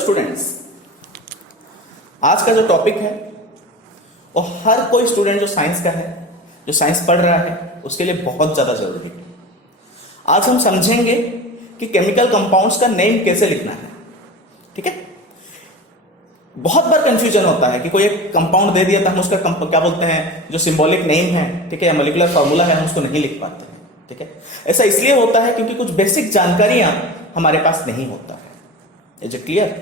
Students, आज का जो टॉपिक है वो हर कोई स्टूडेंट जो साइंस का है, जो साइंस पढ़ रहा है, उसके लिए बहुत ज़्यादा जरूरी है। आज हम समझेंगे कि केमिकल कंपाउंड्स का नेम कैसे लिखना है। ठीक है, बहुत बार कंफ्यूजन होता है कि कोई एक कंपाउंड दे दिया तो हम उसका क्या बोलते हैं, जो सिंबॉलिक नेम है, ठीक है, या मोलिकुलर फार्मूला है, हम उसको नहीं लिख पाते हैं। ठीक है, ऐसा इसलिए होता है क्योंकि कुछ बेसिक जानकारियां हमारे पास नहीं होता है। Is it clear?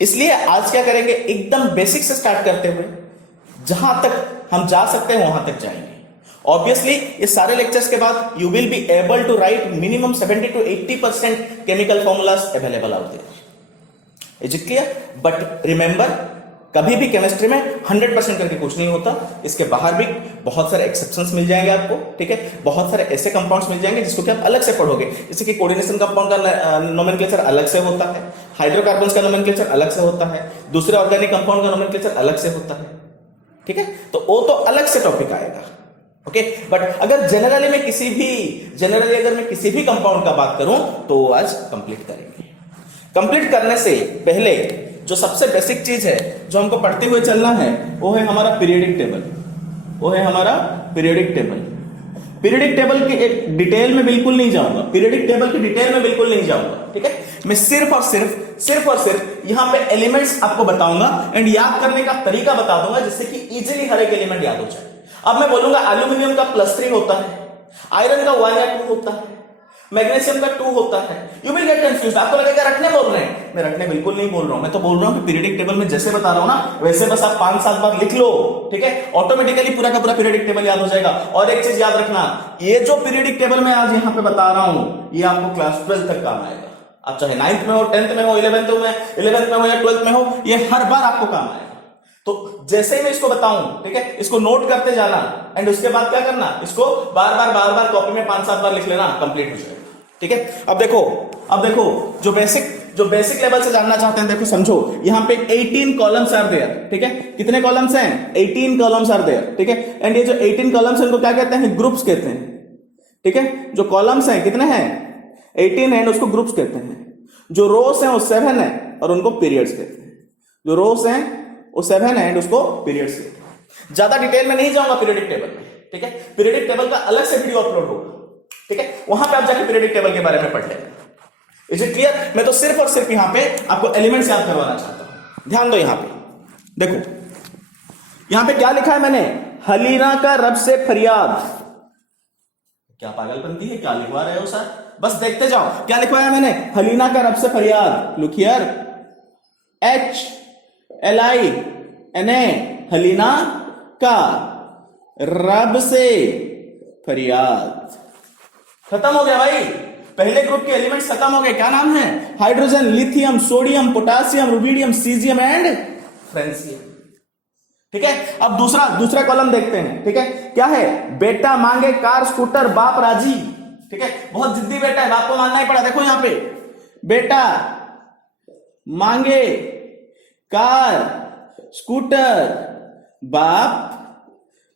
इसलिए आज क्या करेंगे, एकदम बेसिक से स्टार्ट करते हुए जहां तक हम जा सकते हैं वहां तक जाएंगे। ऑब्वियसली इस सारे लेक्चर्स के बाद you will be able to write minimum 70 to 80% chemical formulas available out there. Is it clear? But remember, कभी भी केमिस्ट्री में 100% करके कुछ नहीं होता। इसके बाहर भी बहुत सारे एक्सेप्शंस मिल जाएंगे आपको। ठीक है, बहुत सारे ऐसे कंपाउंड्स मिल जाएंगे जिसको कि आप अलग से पढ़ोगे, जैसे कि कोऑर्डिनेशन कंपाउंड का नोमेनक्लेचर अलग से होता है, हाइड्रोकार्बन्स का नोमेनक्लेचर अलग से होता है, दूसरे ऑर्गेनिक कंपाउंड का नोमेनक्लेचर अलग से होता है। ठीक है, तो वो तो अलग से टॉपिक आएगा। ओके, बट अगर जनरली मैं किसी भी कंपाउंड का बात करूं तो आज कंप्लीट करेंगे। कंप्लीट करने से पहले जो सबसे बेसिक चीज है जो हमको पढ़ते हुए चलना है वो है हमारा पीरियडिक टेबल। पीरियडिक टेबल की एक डिटेल में बिल्कुल नहीं जाऊंगा, ठीक है। मैं सिर्फ और सिर्फ यहां पे एलिमेंट्स आपको बताऊंगा एंड याद करने का तरीका बता दूंगा जिससे कि इजीली हर एक एलिमेंट याद हो जाए। अब मैं बोलूंगा एल्यूमिनियम का +3 होता है, आयरन का 1 या 2 होता है, मैग्नीशियम का 2 होता है। You will get confused. आपको लगेगा रखने बोल रहे हैं, मैं रखने बिल्कुल नहीं बोल रहा हूं। मैं तो बोल रहा हूं कि पीरियडिक टेबल में जैसे बता रहा हूं ना वैसे बस आप 5-7 बार लिख लो। ठीक है, ऑटोमेटिकली पूरा का पूरा पीरियडिक टेबल याद हो जाएगा। और एक चीज याद रखना, ये जो पीरियडिक टेबल मैं आज यहां पे बता रहा हूं ये आपको क्लास 12 तक काम आएगा। आप चाहे 9th में हो, 10th में हो, 11th में हो या 12th में हो, ये हर बार आपको काम आएगा। तो जैसे ही मैं इसको बताऊं, ठीक है, इसको नोट करते जाना एंड उसके बाद क्या करना, इसको बार बार कॉपी में 5-7 बार लिख लेना, कंप्लीट हो जाएगा। ठीक है, अब देखो जो बेसिक लेवल से जानना चाहते हैं, देखो समझो, यहां पे 18 कॉलम्स आर देयर। ठीक है, कितने कॉलम्स हैं? 18 कॉलम्स आर देयर। ठीक है, एंड ये जो 18 कॉलम्स हैं उनको क्या कहते हैं? ग्रुप्स कहते हैं। ठीक है, जो कॉलम्स हैं कितने हैं? 18 है, उसको ग्रुप्स कहते हैं। जो रोस हैं वो 7 है और उनको पीरियड्स कहते हैं। जो रोस हैं वो 7 है एंड उसको पीरियड्स कहते हैं। ज्यादा डिटेल में नहीं जाऊंगा पीरियडिक टेबल में। ठीक है, पीरियडिक टेबल का अलग से वीडियो अपलोड होगा। ठीक है, वहां पे आप जाके पीरियडिक टेबल के बारे में पढ़ लेंगे। Is it clear? मैं तो सिर्फ और सिर्फ यहां पे आपको एलिमेंट्स याद करवाना चाहता हूं। ध्यान दो, यहां पे देखो, यहां पे क्या लिखा है मैंने? हलीना का रब से फरियाद। क्या पागलपंती है, क्या लिखवा रहे हो सर? बस देखते जाओ, क्या लिखवाया मैंने? हलीना का रब से फरियाद। लुक हियर, HLINA, हलीना का रब से फरियाद। खत्म हो गया भाई, पहले ग्रुप के एलिमेंट्स खत्म हो गए। क्या नाम है? Hydrogen, lithium, sodium, potassium, rubidium, caesium and francium. ठीक है, अब दूसरा कॉलम देखते हैं। ठीक है, क्या है? बेटा मांगे कार स्कूटर बाप राजी। ठीक है, बहुत जिद्दी बेटा है, बाप को मानना ही पड़ा। देखो यहां पे, बेटा मांगे कार स्कूटर बाप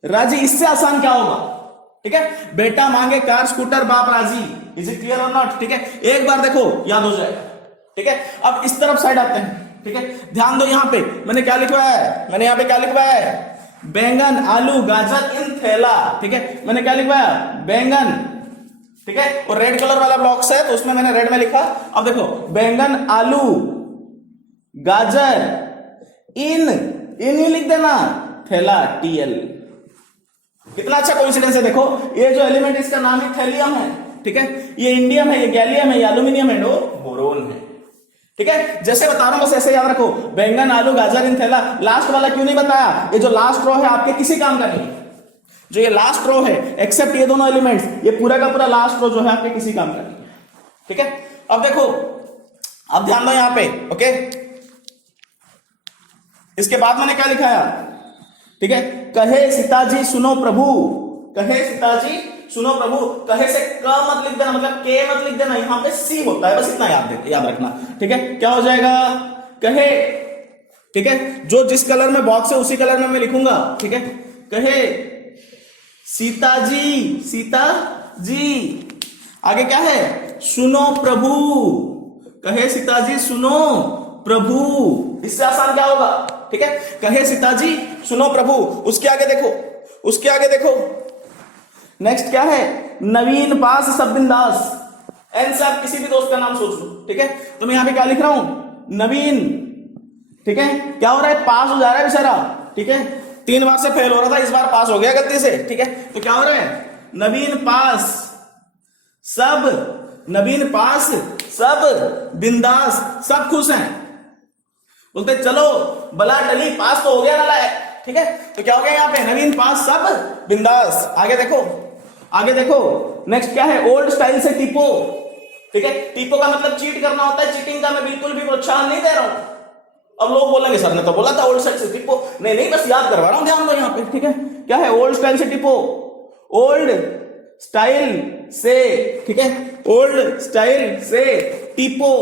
राजी। इससे आसान क्या होगा? ठीक है, बेटा मांगे कार स्कूटर बाप राजी। इज इट क्लियर और नॉट? ठीक है, एक बार देखो याद हो जाएगा। ठीक है, अब इस तरफ साइड आते हैं। ठीक है, ध्यान दो, यहां पे मैंने क्या लिखवाया है? मैंने यहां पे क्या लिखवाया है? बैंगन, आलू, गाजर इन थैला। ठीक है, मैंने क्या लिखवाया? बैंगन। ठीक है, और रेड कलर वाला बॉक्स है तो उसमें मैंने रेड में लिखा। अब देखो, बैंगन, आलू, गाजर इन ही लिख देना, थैला, TL। कितना अच्छा कोइंसिडेंस है। देखो, ये जो एलिमेंट इसका नाम ही थैलियम है। ठीक है, ये इंडियम है, ये गैलियम है, ये एल्यूमिनियम है, वो बोरोन है। ठीक है, जैसे बता रहा हूं बस ऐसे याद रखो, बैंगन, आलू, गाजर इन थैला। लास्ट वाला क्यों नहीं बताया? ये जो लास्ट रो है आपके किसी काम का नहीं। जो ये लास्ट रो है, एक्सेप्ट ये दोनों एलिमेंट्स, ये पूरा का पूरा लास्ट रो जो है आपके किसी काम का नहीं है। ठीक है, अब देखो, अब ध्यान दो यहां पे। ओके, इसके बाद मैंने क्या लिखाया? ठीक है, कहे सीताजी सुनो प्रभु, कहे सीताजी सुनो प्रभु। कहे से क मत लिख देना, मतलब के मत लिख देना, यहां पे C होता है, बस इतना याद रखना। ठीक है, क्या हो जाएगा? कहे। ठीक है, जो जिस कलर में बॉक्स है उसी कलर में मैं लिखूंगा। ठीक है, कहे सीताजी आगे क्या है? सुनो प्रभु, कहे सीताजी सुनो प्रभु, इससे आसान क्या होगा? ठीक है, कहे सीता जी सुनो प्रभु, उसके आगे देखो, उसके आगे देखो, नेक्स्ट क्या है? नवीन पास सब बिंदास। एन से आप किसी भी दोस्त का नाम सोच लो, ठीक है। तो मैं यहां पे क्या लिख रहा हूं? नवीन, ठीक है। क्या हो रहा है? पास हो जा रहा है बेचारा, ठीक है। 3 बार से फेल हो रहा था, इस बार पास हो गया गलती से, ठीक है। तो क्या हो रहा है? नवीन पास सब, नवीन पास सब बिंदास, सब खुश हैं। बोलते चलो बला टली, पास तो हो गया ना, ठीक है। तो क्या हो गया यहां पे? नवीन पास सब बिंदास। आगे देखो, आगे देखो, नेक्स्ट क्या है? ओल्ड स्टाइल से टीपो, ठीक है। टीपो का मतलब चीट करना होता है, चीटिंग का मैं बिल्कुल भी प्रोत्साहन नहीं दे रहा हूं। अब लोग बोलेंगे सर ने तो बोला था ओल्ड स्टाइल से टीपो, नहीं नहीं बस याद करवा रहा हूं, ध्यान दो यहां पे, ठीक है। क्या है? ओल्ड स्टाइल से टीपो, ओल्ड स्टाइल से, ठीक है, ओल्ड स्टाइल से टीपो,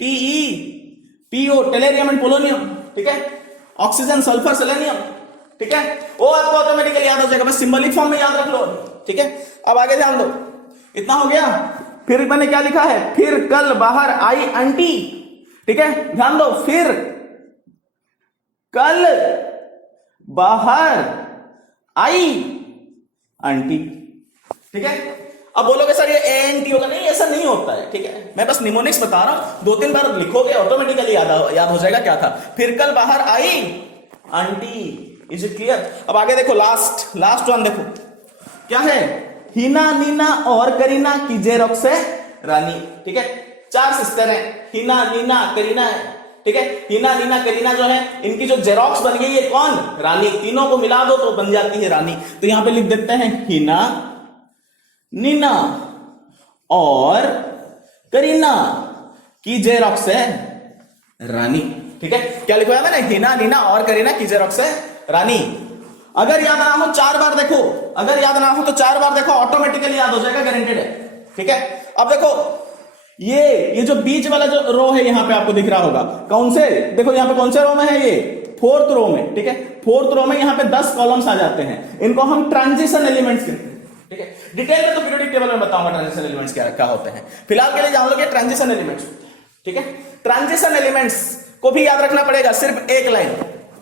TEPO, टेलेरियम एंड पोलोनियम, ठीक है। ऑक्सीजन, सल्फर, सेलेनियम, ठीक है। वो आपको ऑटोमेटिकली याद हो जाएगा, बस सिंबलिक फॉर्म में याद रख लो, ठीक है। अब आगे ध्यान दो, इतना हो गया। फिर मैंने क्या लिखा है? फिर कल बाहर आई आंटी, ठीक है। ध्यान दो, फिर कल बाहर आई आंटी, ठीक है। अब बोलोगे सर ये एएनटी होगा, नहीं ऐसा नहीं होता है, ठीक है। मैं बस निमोनिक्स बता रहा हूं, 2-3 बार लिखोगे ऑटोमेटिकली याद हो जाएगा क्या था। फिर कल बाहर आई आंटी, इज इट क्लियर? अब आगे देखो, लास्ट वन देखो, क्या है? हिना, नीना और करीना की जेरोक्स है रानी, ठीक है। 4 सिस्टर है, हिना, नीना, करीना है, ठीक है। हिना, नीना, करीना जो है, इनकी जो जेरोक्स बन गई है कौन? रानी। तीनों को मिला दो तो बन जाती है रानी। तो यहां पे लिख देते हैं हिना, नीना और करीना की जेरोक्स है रानी, ठीक है। क्या लिखवाया मैंने? हिना, नीना और करीना की जेरोक्स है रानी। अगर याद ना हो 4 बार देखो, अगर याद ना हो तो 4 बार देखो, ऑटोमेटिकली याद हो जाएगा, गारंटेड है, ठीक है। अब देखो ये जो बीच वाला जो रो है यहां पे आपको दिख रहा होगा, कौन से? देखो यहां पे कौन से रो में है? ये 4th रो में, ठीक है। 4th रो में यहां पे 10 कॉलम्स आ जाते हैं, इनको हम ट्रांजिशन एलिमेंट्स कहते हैं, ठीक है। डिटेल में तो पीरियोडिक टेबल में बताऊंगा ट्रांजिशन एलिमेंट्स क्या होते हैं। फिलहाल के लिए जान लो कि ट्रांजिशन एलिमेंट्स होते हैं, ठीक है। ट्रांजिशन एलिमेंट्स को भी याद रखना पड़ेगा, सिर्फ एक लाइन,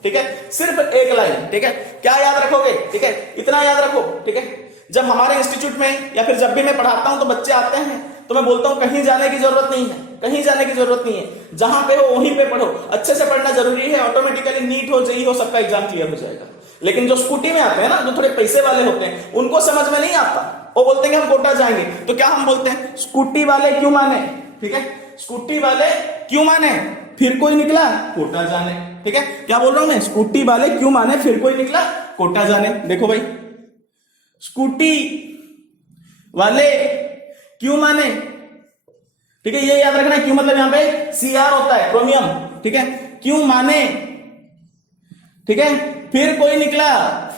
ठीक है, सिर्फ एक लाइन, ठीक है। क्या याद रखोगे? ठीक है, इतना याद रखो, ठीक है। जब हमारे इंस्टीट्यूट में या फिर जब भी मैं पढ़ाता हूं तो बच्चे आते हैं तो मैं बोलता हूं कहीं जाने की जरूरत नहीं है, कहीं जाने की जरूरत नहीं है, जहां पे हो वहीं पे पढ़ो। अच्छे से पढ़ना जरूरी है, ऑटोमेटिकली नीट हो, जेईई हो, सबका एग्जाम क्लियर हो जाएगा। लेकिन जो स्कूटी में आते हैं ना, जो थोड़े पैसे वाले होते हैं, उनको समझ में नहीं आता, वो बोलते हैं हम कोटा जाएंगे। तो क्या हम बोलते हैं? स्कूटी वाले क्यों माने, ठीक है, स्कूटी वाले क्यों माने, फिर कोई निकला कोटा जाने, ठीक है। क्या बोल रहा हूं मैं? स्कूटी वाले क्यों माने, फिर कोई निकला कोटा जाने। देखो भाई, स्कूटी वाले क्यों माने, ठीक है, ये याद रखना। क्यों मतलब यहां पे CR होता है, क्रोमियम, ठीक है। क्यों माने, ठीक है। फिर कोई निकला,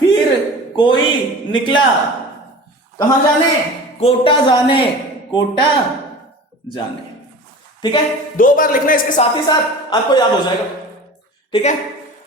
फिर कोई निकला, कहां जाने? कोटा जाने, कोटा जाने, ठीक है। 2 बार लिखना है, इसके साथ ही साथ आपको याद हो जाएगा, ठीक है।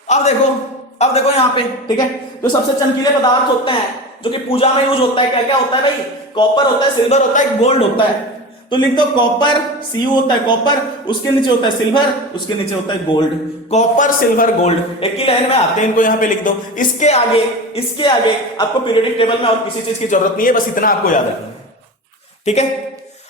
अब देखो यहां पे, ठीक है, जो सबसे चमकीले पदार्थ होते हैं जो कि पूजा में यूज होता है, क्या क्या होता है भाई? कॉपर होता है, सिल्वर होता है, गोल्ड होता है। तो लिख दो कॉपर, Cu होता है कॉपर, उसके नीचे होता है सिल्वर, उसके नीचे होता है गोल्ड। कॉपर, सिल्वर, गोल्ड एक ही लाइन में आते हैं, इनको यहां पे लिख दो। इसके आगे आपको पीरियोडिक टेबल में और किसी चीज की जरूरत नहीं है, बस इतना आपको याद रखना, ठीक है।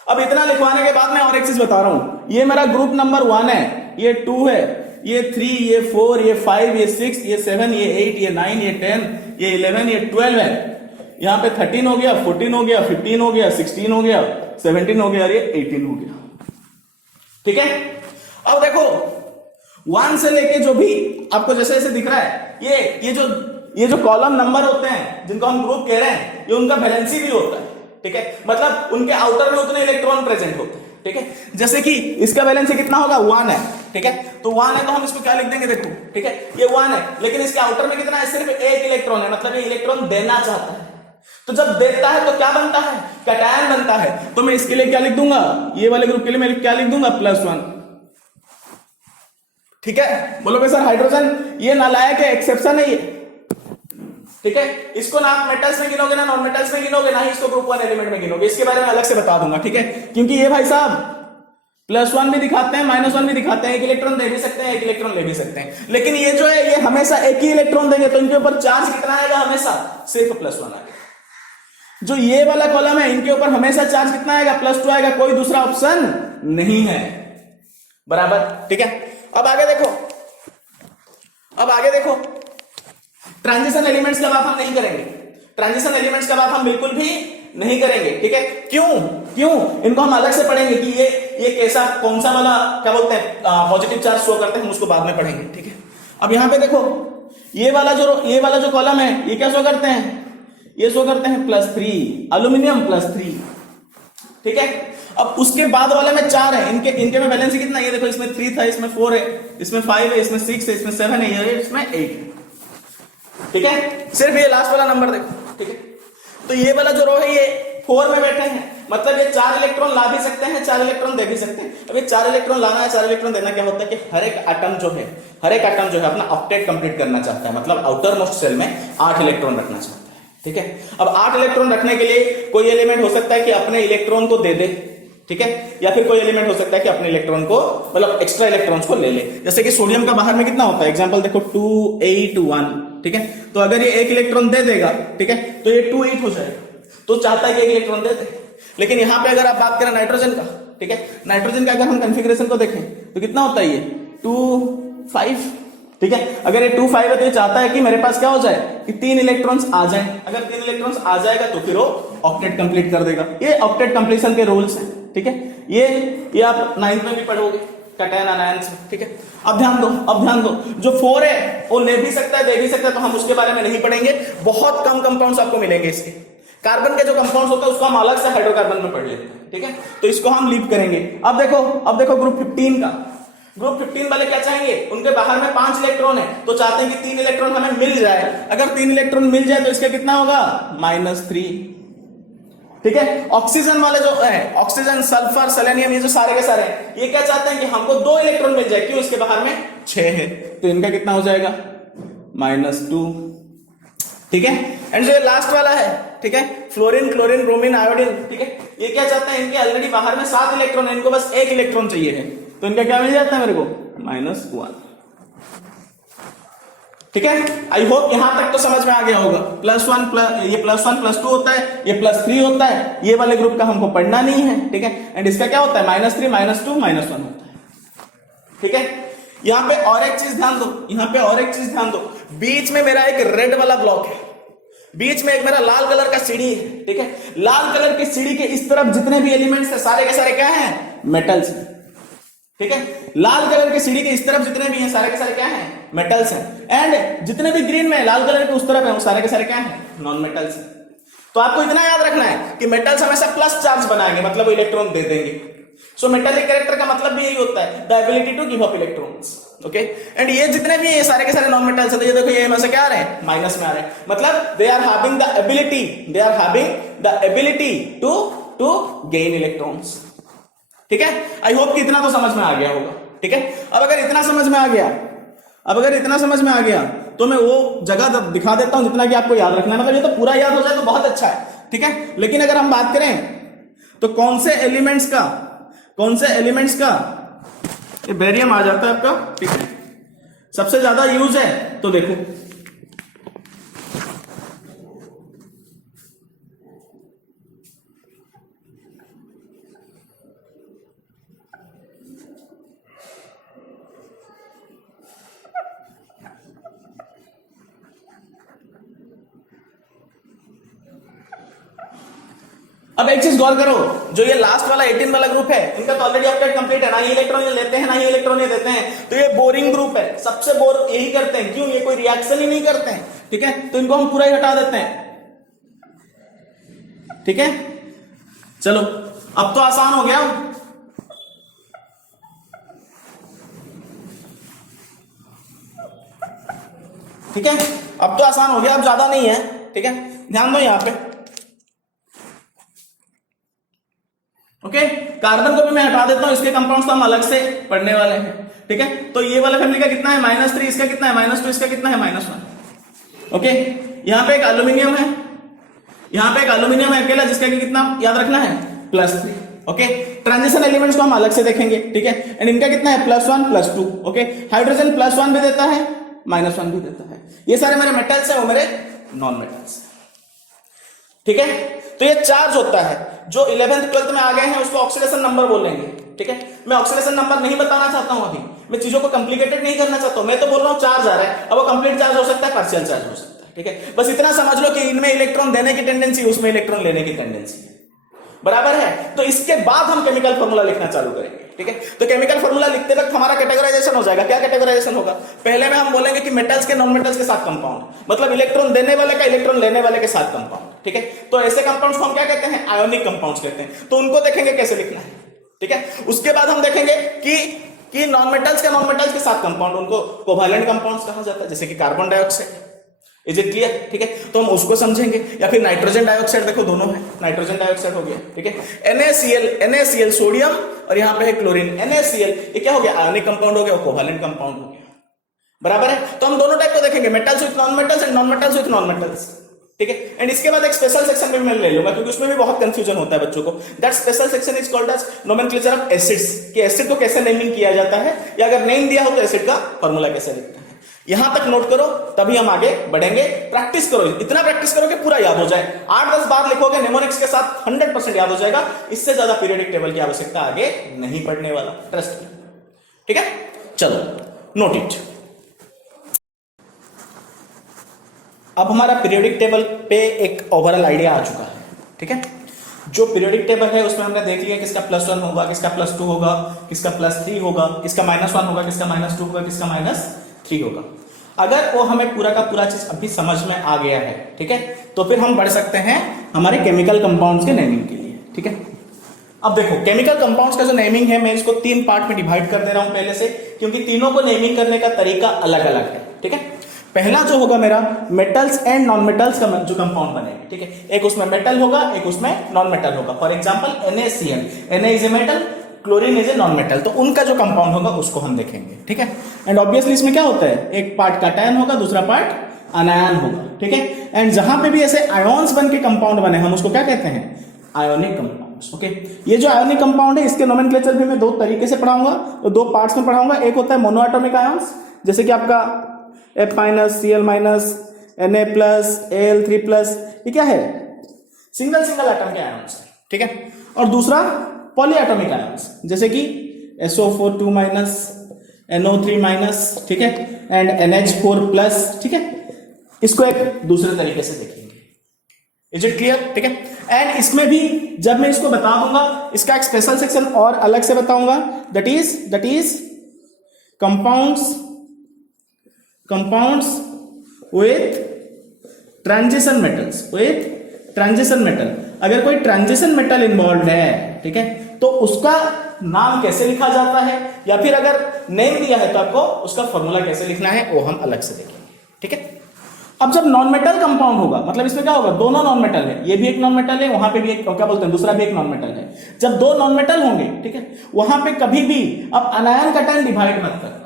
अब इतना लिखवाने के बाद मैं और एक चीज बता रहा हूं, ये मेरा ग्रुप नंबर 1 है, ये 2 है, ये 3, ये 4, ये 5, ये 6, ये 7, ये 8, ये 9, ये 10, ये 11, ये 12 है। यहां पे 13 हो गया, 14 हो गया, 15 हो गया, 16 हो गया, 17 हो गया, और ये 18 हो गया, ठीक है। अब देखो 1 से लेके जो भी आपको जैसे जैसे दिख रहा है, ये जो कॉलम नंबर होते हैं जिनको हम ग्रुप कह रहे हैं, ये उनका वैलेंसी भी होता है, ठीक है। मतलब उनके आउटर में उतने इलेक्ट्रॉन प्रेजेंट होते हैं, ठीक है। जैसे कि इसका वैलेंसी कितना होगा? 1 है, ठीक है। तो 1 है तो हम इसको क्या लिख देंगे? देखो, ठीक है, ये 1 है, लेकिन इसके आउटर में कितना है? सिर्फ 1 इलेक्ट्रॉन है, मतलब ये इलेक्ट्रॉन देना चाहता है। तो जब देता है तो क्या बनता है? कैटायन बनता है। तो मैं इसके लिए क्या लिख दूंगा? ये वाले ग्रुप के लिए मैं क्या लिख दूंगा? +1, ठीक है। बोलोगे सर हाइड्रोजन ये नालायक है, एक्सेप्शन है ये, ठीक है। इसको ना आप मेटल्स में गिनोगे, ना नॉन मेटल्स में गिनोगे, ना ही इसको ग्रुप 1 एलिमेंट में गिनोगे। इसके बारे में अलग से बता दूंगा, ठीक है। क्योंकि ये भाई साहब +1 भी दिखाते हैं, -1 भी दिखाते हैं, एक इलेक्ट्रॉन दे भी सकते हैं, एक इलेक्ट्रॉन ले भी सकते हैं, लेकिन ये जो है ये हमेशा एक ही इलेक्ट्रॉन देंगे, तो इनके ऊपर चार्ज कितना आएगा? हमेशा सिर्फ +1 आएगा। जो ये वाला कॉलम है इनके ऊपर हमेशा चार्ज कितना आएगा? +2 आएगा, कोई दूसरा ऑप्शन नहीं है। बराबर, ठीक है। अब आगे देखो, ट्रांजिशन एलिमेंट्स का बात हम नहीं करेंगे, ट्रांजिशन एलिमेंट्स का बात हम बिल्कुल भी नहीं करेंगे, ठीक है। क्यों इनको हम अलग से पढ़ेंगे कि ये कैसा, कौन सा वाला क्या बोलते हैं पॉजिटिव चार्ज शो करते हैं, हम उसको बाद में पढ़ेंगे, ठीक है। अब यहां पे देखो ये वाला जो कॉलम है ये क्या शो करते हैं? ये शो करते हैं +3, अल्यूमिनियम +3, ठीक है। अब उसके बाद वाले में 4 है, इनके में वैलेंसी कितना? ये देखो इसमें 3 था, इसमें 4 है, इसमें 5 है, इसमें 6 है, इसमें 7 है, इसमें 8 है, ठीक है। सिर्फ ये लास्ट वाला नंबर देखो, ठीक है। तो ये वाला जो रो है ये 4 में बैठे हैं, मतलब ये 4 इलेक्ट्रॉन ला भी सकते हैं, 4 इलेक्ट्रॉन दे भी सकते हैं। अब ये 4 इलेक्ट्रॉन लाना है, 4 इलेक्ट्रॉन देना, क्या होता है कि हर एक एटम जो है अपना ऑक्टेट कंप्लीट करना चाहता है, मतलब आउटर मोस्ट शेल में 8 इलेक्ट्रॉन रखना चाहता है, ठीक है। अब 8 इलेक्ट्रॉन रखने के लिए कोई एलिमेंट हो सकता है कि अपने इलेक्ट्रॉन को दे दे, ठीक है, या फिर कोई एलिमेंट हो सकता है कि अपने इलेक्ट्रॉन को, मतलब एक्स्ट्रा इलेक्ट्रॉन्स को ले ले। जैसे कि सोडियम का बाहर में कितना होता है? एग्जांपल देखो 2 8 1, ठीक है। तो अगर ये एक इलेक्ट्रॉन दे देगा, ठीक है, तो ये 2 8 हो जाएगा, तो चाहता है कि एक इलेक्ट्रॉन दे दे। लेकिन यहां पे अगर आप बात करें नाइट्रोजन का, ठीक है, नाइट्रोजन का अगर हम कॉन्फ़िगरेशन को देखें तो कितना होता है? ये 2 5, ठीक है। अगर ये 2 5 है तो ये चाहता है कि मेरे पास क्या हो जाए कि 3 इलेक्ट्रॉन्स आ जाएं। अगर 3 इलेक्ट्रॉन्स आ जाएगा तो फिर वो ऑक्टेट कंप्लीट कर देगा। ये ऑक्टेट कंप्लीशन के रूल्स हैं, ठीक है। ये आप 9th में भी पढ़ोगे, कैटायन आनायंस में, ठीक है। अब ध्यान दो, जो 4 है वो ले भी सकता है, दे भी सकता है, तो हम उसके बारे में नहीं पढ़ेंगे। बहुत कम कंपाउंड्स आपको मिलेंगे इसके। कार्बन के जो कंपाउंड्स होते हैं उसको हम अलग से हाइड्रोकार्बन में पढ़ लेते हैं, ठीक है, तो इसको हम लीव करेंगे। अब देखो ग्रुप 15 का, ग्रुप 15 वाले क्या चाहेंगे? उनके बाहर में 5 इलेक्ट्रॉन है, तो चाहते हैं कि 3 इलेक्ट्रॉन हमें मिल जाए। अगर 3 इलेक्ट्रॉन मिल जाए तो इसका कितना होगा? -3, ठीक है। ऑक्सीजन वाले जो है, ऑक्सीजन, सल्फर, सेलेनियम, ये जो सारे के सारे हैं, ये क्या चाहते हैं कि हमको 2 इलेक्ट्रॉन मिल जाए। क्यों? इसके बाहर में 6 है, तो इनका कितना हो जाएगा? -2, ठीक है। एंड जो लास्ट वाला है, ठीक है, फ्लोरीन, क्लोरीन, ब्रोमीन, आयोडीन, ठीक है, ये क्या चाहते हैं? इनके ऑलरेडी बाहर में 7 इलेक्ट्रॉन है, इनको बस 1 इलेक्ट्रॉन चाहिए है, तो इनका क्या मिल जाता है मेरे को? -1, ठीक है। आई होप यहां तक तो समझ में आ गया होगा। +1 ये +1 +2 होता है, ये +3 होता है, ये वाले ग्रुप का हमको पढ़ना नहीं है, ठीक है। एंड इसका क्या होता है? -3 -2 -1 होता है, ठीक है। यहां पे और एक चीज ध्यान दो, बीच में मेरा एक रेड वाला ब्लॉक है, बीच में एक मेरा लाल कलर का सीढ़ी है, ठीक है। लाल कलर की सीढ़ी के इस तरफ जितने भी एलिमेंट्स है सारे के सारे क्या हैं? मेटल्स, ठीक है। लाल कलर की सीढ़ी के इस तरफ जितने भी हैं सारे के सारे क्या हैं? मेटल्स हैं। एंड जितने भी ग्रीन में लाल कलर के उस तरफ है वो सारे के सारे क्या हैं? नॉन मेटल्स हैं। तो आपको इतना याद रखना है कि मेटल्स हमेशा प्लस चार्ज बनाएंगे, मतलब वो इलेक्ट्रॉन दे देंगे। सो मेटालिक कैरेक्टर का मतलब भी यही होता है, the ability to give up electrons, okay. And ये जितने भी ये सारे के सारे नॉन मेटल्स हैं, ये देखो ये में से क्या आ रहे हैं? माइनस में आ रहे हैं, मतलब they are having the ability to gain electrons, ठीक है। आई होप कि इतना तो समझ में आ गया होगा, ठीक है। अब अगर इतना समझ में आ गया तो मैं वो जगह दिखा देता हूं जितना कि आपको याद रखना है। मतलब ये तो पूरा याद हो जाए तो बहुत अच्छा है, ठीक है। लेकिन अगर हम बात करें तो कौन से एलिमेंट्स का ये बेरियम आ जाता है आपका, ठीक है, सबसे ज्यादा यूज है, तो देखो अब एक चीज गौर करो, जो ये लास्ट वाला 18 वाला ग्रुप है इनका तो ऑलरेडी ऑक्टेट कंप्लीट है, ना ही इलेक्ट्रॉन लेते हैं ना ही इलेक्ट्रॉन देते हैं, तो ये बोरिंग ग्रुप है, सबसे बोर यही करते हैं। क्यों? ये कोई रिएक्शन ही नहीं करते हैं, ठीक है, तो इनको हम पूरा ही हटा देते हैं, ठीक है। चलो अब तो आसान हो गया, ठीक है, अब तो आसान हो गया, अब ज्यादा नहीं है, ठीक है। ध्यान दो यहां पे, ओके। कार्बन को भी मैं हटा देता हूं, इसके कंपाउंड्स तो हम अलग से पढ़ने वाले हैं, ठीक है। तो ये वाला फैमिली का कितना है? -3, इसका कितना है? -2, इसका कितना है? -1, ओके। यहां पे एक एल्यूमिनियम है, अकेला, जिसका कि कितना याद रखना है? +3, ओके। ट्रांजिशन एलिमेंट्स को हम अलग से देखेंगे, ठीक है। एंड इनका कितना है +1 +2, ओके। हाइड्रोजन +1 भी देता है, -1 भी देता है। ये सारे मेरे मेटल्स हैं, वो मेरे नॉन मेटल्स हैं, ठीक है। तो ये चार्ज होता है जो 11th 12th में आ गए हैं उसको ऑक्सीडेशन नंबर बोलेंगे, ठीक है। मैं ऑक्सीडेशन नंबर नहीं बताना चाहता हूं अभी, मैं चीजों को कॉम्प्लिकेटेड नहीं करना चाहता हूं, मैं तो बोल रहा हूं चार्ज आ रहा है। अब वो कंप्लीट चार्ज हो सकता है, पार्शियल चार्ज हो सकता है, ठीक है। बस इतना समझ लो कि इनमें इलेक्ट्रॉन देने की टेंडेंसी, उसमें इलेक्ट्रॉन लेने की टेंडेंसी है, बराबर है। तो इसके बाद हम केमिकल फॉर्मूला लिखना चालू करेंगे, ठीक है। तो केमिकल फॉर्मूला लिखते वक्त हमारा कैटेगराइजेशन हो जाएगा। क्या कैटेगराइजेशन होगा? पहले में हम बोलेंगे कि मेटल्स के नॉन मेटल्स के साथ कंपाउंड, मतलब इलेक्ट्रॉन देने वाले का इलेक्ट्रॉन लेने वाले के साथ कंपाउंड, ठीक है। तो ऐसे कंपाउंड्स को हम क्या कहते हैं? आयोनिक कंपाउंड्स कहते हैं। तो उनको देखेंगे कैसे लिखना है, ठीक है। उसके बाद हम देखेंगे कि नॉन मेटल्स के नॉन मेटल्स के साथ कंपाउंड, उनको कोवैलेंट कंपाउंड्स कहा जाता है, जैसे कि carbon dioxide. Is it clear? ठीक है, तो हम उसको समझेंगे। या फिर नाइट्रोजन डाइऑक्साइड, देखो दोनों है, नाइट्रोजन डाइऑक्साइड हो गया, ठीक है। NaCl सोडियम, और यहां पे है क्लोरीन। NaCl ये क्या हो गया? आयोनिक कंपाउंड हो गया, कोवैलेंट कंपाउंड हो गया, बराबर है। तो हम दोनों टाइप को देखेंगे, metals with non metals and non metals with non metals, ठीक है। एंड इसके बाद एक स्पेशल सेक्शन भी मैं ले लूंगा, क्योंकि उसमें भी बहुत कंफ्यूजन होता है बच्चों को। That special section is called as nomenclature of acids, कि एसिड को कैसे नेमिंग किया जाता है, या अगर नेम दिया हो तो एसिड का फॉर्मूला कैसे लिखते हैं। यहां तक नोट करो, तभी हम आगे बढ़ेंगे। प्रैक्टिस करो, इतना प्रैक्टिस करो कि पूरा याद हो जाए। 8-10 बार लिखोगे नेमोनिक्स के साथ 100% याद हो जाएगा। इससे ज्यादा पीरियडिक टेबल की आवश्यकता आगे नहीं पड़ने वाला, ट्रस्ट मी, ठीक है। चलो नोट इट। अब हमारा पीरियडिक टेबल पे एक ओवरऑल आइडिया आ चुका है, ठीक है। जो पीरियडिक टेबल है उसमें हमने देख लिया किसका +1 होगा, किसका +2 होगा, किसका +3 होगा, किसका -1 होगा, किसका -2 होगा, किसका -3 होगा। अगर वो हमें पूरा का पूरा चीज अभी समझ में आ गया है, ठीक है, तो फिर हम बढ़ सकते हैं हमारे केमिकल कंपाउंड्स के नेमिंग के लिए, ठीक है। अब देखो केमिकल कंपाउंड्स का जो नेमिंग है, मैं इसको 3 पार्ट में डिवाइड कर दे रहा हूं पहले से, क्योंकि तीनों को नेमिंग करने का तरीका अलग अलग है, ठीक है। पहला जो होगा मेरा मेटल्स एंड नॉन मेटल्स का जो कंपाउंड बनेगा, ठीक है। एक उसमें मेटल होगा, एक उसमें नॉन मेटल होगा। For example NaCl, Na is a metal, chlorine is a non metal. तो उनका जो कंपाउंड होगा उसको हम देखेंगे, ठीक है। एंड ऑब्वियसली इसमें क्या होता है, एक पार्ट कैटायन होगा, दूसरा पार्ट अनायन होगा, ठीक है। एंड जहां पे भी ऐसे आयोन्स बन के कंपाउंड बने, हम उसको क्या कहते हैं? Ionic compounds, okay. ये जो आयोनिक कंपाउंड है, इसके नोमेनक्लेचर भी मैं 2 तरीके से पढ़ाऊंगा, तो 2 पार्ट्स में पढ़ाऊंगा। एक होता है मोनोएटॉमिक आयंस, जैसे कि आपका F-, Cl-, Na+, Al3+, ये क्या है? सिंगल एटम के आयंस, ठीक है। और दूसरा पॉलीएटॉमिक आयंस, जैसे कि SO4 NO3-, ठीक है, एंड NH4+, ठीक है। इसको एक दूसरे तरीके से देखेंगे। Is it clear? ठीक है। एंड इसमें भी जब मैं इसको बता दूंगा, इसका एक स्पेशल सेक्शन और अलग से बताऊंगा, that is compounds with transition metal. अगर कोई ट्रांजिशन मेटल इन्वॉल्व है, ठीक है, तो उसका नाम कैसे लिखा जाता है, या फिर अगर नेम दिया है तो आपको उसका फॉर्मूला कैसे लिखना है, वो हम अलग से देखेंगे, ठीक है। अब जब नॉन मेटल कंपाउंड होगा, मतलब इसमें क्या होगा, दोनों नॉन मेटल है, ये भी एक नॉन मेटल है, वहां पे भी एक, क्या बोलते हैं, दूसरा भी एक नॉन मेटल है। जब 2 नॉन मेटल होंगे, ठीक है, वहां पे कभी भी अब अनायन कैटायन डिवाइड मत करना,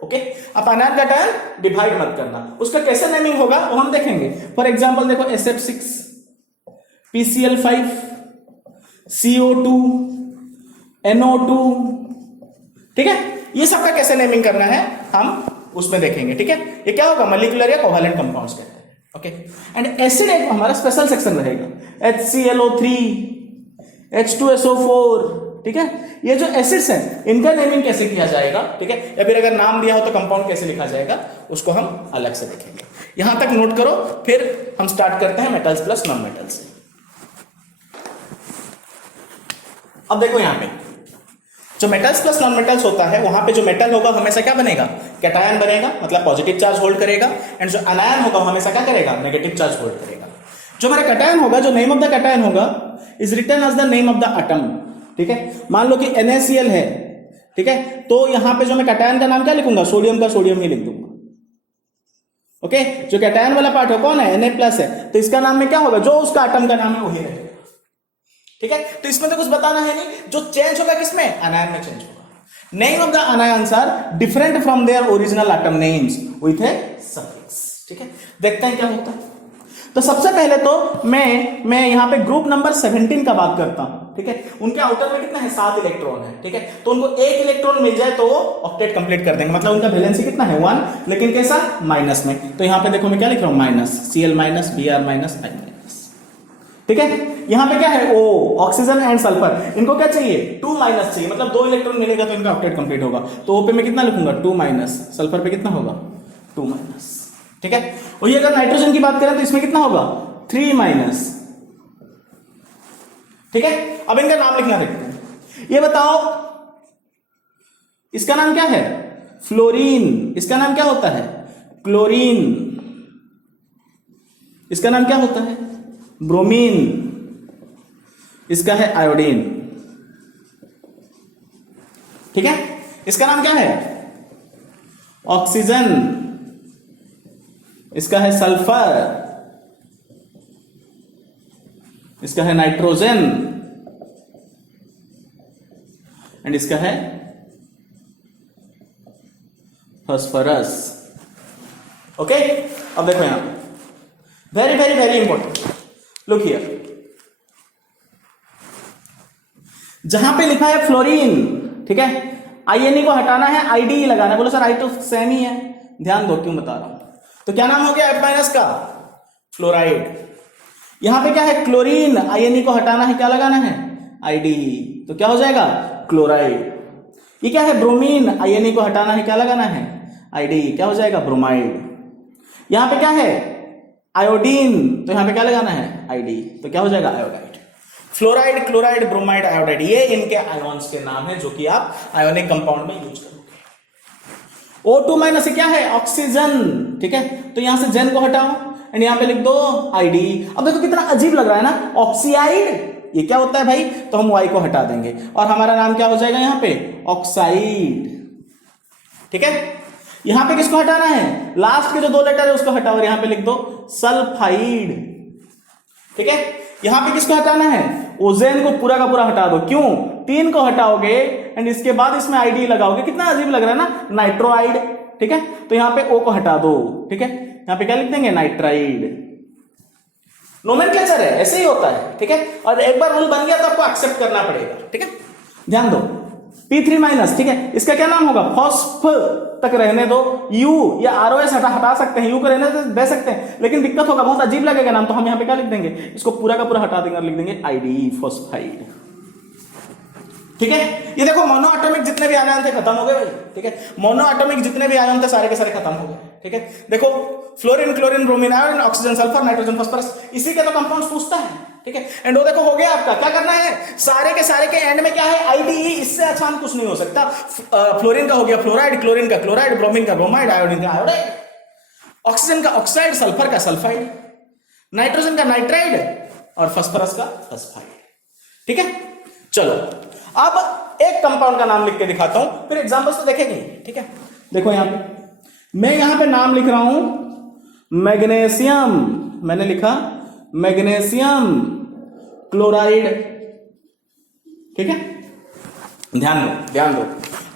ओके। अब अनायन कैटायन डिवाइड मत करना, उसका कैसे नेमिंग होगा वो हम देखेंगे। फॉर एग्जांपल देखो SF6, PCl5, CO2, NO2, ठीक है, ये सबका कैसे नेमिंग करना है हम उसमें देखेंगे, ठीक है। ये क्या होगा, मॉलिक्यूलर या कोवैलेंट कंपाउंड्स कहते हैं, ओके। एंड एसिड एक हमारा स्पेशल सेक्शन रहेगा, HClO3, H2SO4, ठीक है। ये जो एसिड्स हैं इनका नेमिंग कैसे किया जाएगा, ठीक है, या फिर अगर नाम दिया हो तो कंपाउंड कैसे लिखा जाएगा, उसको हम अलग से देखेंगे। यहां तक नोट करो, फिर हम स्टार्ट करते हैं मेटल्स प्लस नॉन मेटल्स से। अब देखो यहां पे जो मेटल्स प्लस नॉन मेटल्स होता है, वहां पे जो मेटल होगा हमेशा क्या बनेगा, कैटायन बनेगा, मतलब पॉजिटिव चार्ज होल्ड करेगा। एंड जो अनायन होगा हमेशा क्या करेगा, नेगेटिव चार्ज होल्ड करेगा। जो हमारा कैटायन होगा, जो नेम ऑफ द कैटायन होगा is written as the name of the atom, ठीक है। मान लो कि NaCl है, ठीक है, तो यहां पे जो मैं कैटायन का नाम क्या लिखूंगा, सोडियम का सोडियम ही लिख दूंगा, ओके। जो कैटायन वाला पार्ट है कौन है, Na+ है, तो इसका नाम में क्या होगा, जो उसका एटम का नाम है वही रहेगा, ठीक है। तो इसमें तो कुछ बताना है नहीं, जो चेंज होगा किसमें, अनायन में चेंज होगा। Name of the anions are different from their original atom names with a suffix, ठीक है। देखते हैं क्या होता है। तो सबसे पहले तो मैं यहाँ पे ग्रुप नंबर 17 का बात करता हूं, ठीक है। उनके आउटर में कितना है, 7 इलेक्ट्रॉन है, ठीक है। तो उनको 1 इलेक्ट्रॉन मिल जाए तो वो ऑक्टेट कंप्लीट कर देंगे, मतलब उनका वैलेंसी कितना है 1, लेकिन कैसा, माइनस में। तो यहाँ पे देखो मैं क्या लिख रहा हूं, minus Cl minus Br minus I minus, ठीक है। यहाँ पे क्या है, O ऑक्सीजन एंड सल्फर, इनको क्या चाहिए, 2 माइनस चाहिए, मतलब 2 इलेक्ट्रॉन मिलेगा तो इनका ऑक्टेट कंप्लीट होगा। तो O पे मैं कितना लिखूंगा, 2 माइनस, सल्फर पे कितना होगा, 2 माइनस, ठीक है। और ये अगर नाइट्रोजन की बात करें तो इसमें कितना होगा, 3 माइनस, ठीक है। अब इनका नाम लिखना देखते हैं। ये बताओ इसका नाम क्या है, फ्लोरीन, इसका नाम क्या होता है, क्लोरीन, इसका नाम क्या होता है, ब्रोमीन, इसका है आयोडीन, ठीक है। इसका नाम क्या है, ऑक्सीजन, इसका है सल्फर, इसका है नाइट्रोजन एंड इसका है फास्फोरस, ओके। अब देखो यहां very very very important, look here, जहां पे लिखा है फ्लोरीन, ठीक है, INE को हटाना है, ID लगाना है। बोलो सर आई तो सेम ही है, ध्यान दो क्यों बता रहा हूं। तो क्या नाम हो गया F माइनस का, फ्लोराइड। यहां पे क्या है, क्लोरीन, INE को हटाना है, क्या लगाना है, ID, तो क्या हो जाएगा, क्लोराइड। ये क्या है, ब्रोमीन, INE को हटाना है, क्या लगाना है, ID, क्या हो जाएगा, ब्रोमाइड। यहां पे क्या है, आयोडीन, तो यहां पे क्या लगाना है, ID, तो क्या हो जाएगा, iodide. Fluoride, chloride, bromide, iodide, ये इनके आयोन्स के नाम है जो कि आप आयोनिक कंपाउंड में यूज करोगे। O2 माइनस क्या है, ऑक्सीजन, ठीक है। तो यहां से जेन को हटाओ एंड यहां पे लिख दो ID। अब देखो कितना अजीब लग रहा है ना, ऑक्सीआइड, ये क्या होता है भाई, तो हम Y को हटा देंगे और हमारा नाम क्या हो जाएगा यहां पे, ऑक्साइड, ठीक है। यहां पे किसको हटाना है, लास्ट के जो 2 लेटर है उसको हटाओ और यहां पे लिख दो सल्फाइड, ठीक है। यहां पे किसको हटाना है, ओजेन को पूरा का पूरा हटा दो, क्यों, 3 को हटाओगे एंड इसके बाद इसमें ID लगाओगे, कितना अजीब लग रहा है ना, नाइट्रोआइड, ठीक है। तो यहां पे O को हटा दो, ठीक है, यहां पे क्या लिख देंगे, नाइट्राइड। नोमेनक्लेचर है, ऐसे ही होता है, ठीक है। और एक बार रूल बन गया तो आपको एक्सेप्ट करना पड़ेगा, ठीक है। ध्यान दो, P3 माइनस, ठीक है, इसका क्या नाम होगा, फॉस्फ तक रहने दो, U या ROS हटा सकते हैं, U को रहने दे सकते हैं, लेकिन दिक्कत होगा, बहुत अजीब लगेगा नाम, तो हम यहां पे क्या लिख देंगे, इसको पूरा का पूरा हटा देंगे और लिख देंगे ID, फॉस्फाइड, ठीक है। ये देखो मोनो एटॉमिक जितने भी आयन थे खत्म हो गए भाई, ठीक है। मोनो एटॉमिक जितने भी आयन थे सारे के सारे खत्म हो गए, ठीक है। देखो fluorine, chlorine, bromine, iodine, oxygen, sulphur, nitrogen, phosphorus, इसी के तो कंपाउंड्स पूछता है, ठीक है। एंड वो देखो हो गया आपका, क्या करना है, सारे के एंड में क्या है, IDE, इससे आसान कुछ नहीं हो सकता। फ्लोरीन का हो गया फ्लोराइड, क्लोरीन का क्लोराइड, ब्रोमीन का ब्रोमाइड, आयोडीन का आयोडाइड, ऑक्सीजन का ऑक्साइड, सल्फर का सल्फाइड, नाइट्रोजन का नाइट्राइड और फास्फोरस का फास्फाइड, ठीक है। चलो अब एक कंपाउंड का नाम लिख के दिखाता हूं, फिर एग्जांपल्स तो देखेंगे, ठीक है। देखो यहां पे मैं यहां पे नाम लिख रहा हूं मैग्नीशियम, मैंने लिखा मैग्नीशियम क्लोराइड, ठीक है। ध्यान दो।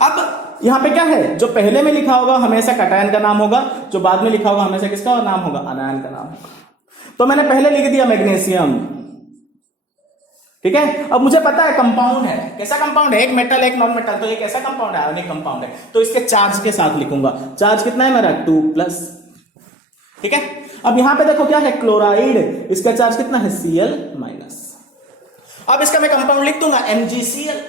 अब यहां पे क्या है, जो पहले में लिखा होगा हमेशा कैटायन का नाम होगा, जो बाद में लिखा होगा हमेशा किसका नाम होगा, आनायन का नाम होगा। तो मैंने पहले लिख दिया मैग्नीशियम, ठीक है। अब मुझे पता है कंपाउंड है, कैसा कंपाउंड है, एक मेटल एक नॉन मेटल, तो एक ऐसा कंपाउंड है, आयोनिक कंपाउंड है, तो इसके चार्ज के साथ लिखूंगा। चार्ज कितना है मेरा, 2+, ठीक है। अब यहां पे देखो क्या है, क्लोराइड, इसका चार्ज कितना है, Cl-। अब इसका मैं कंपाउंड लिख दूंगा MgCl,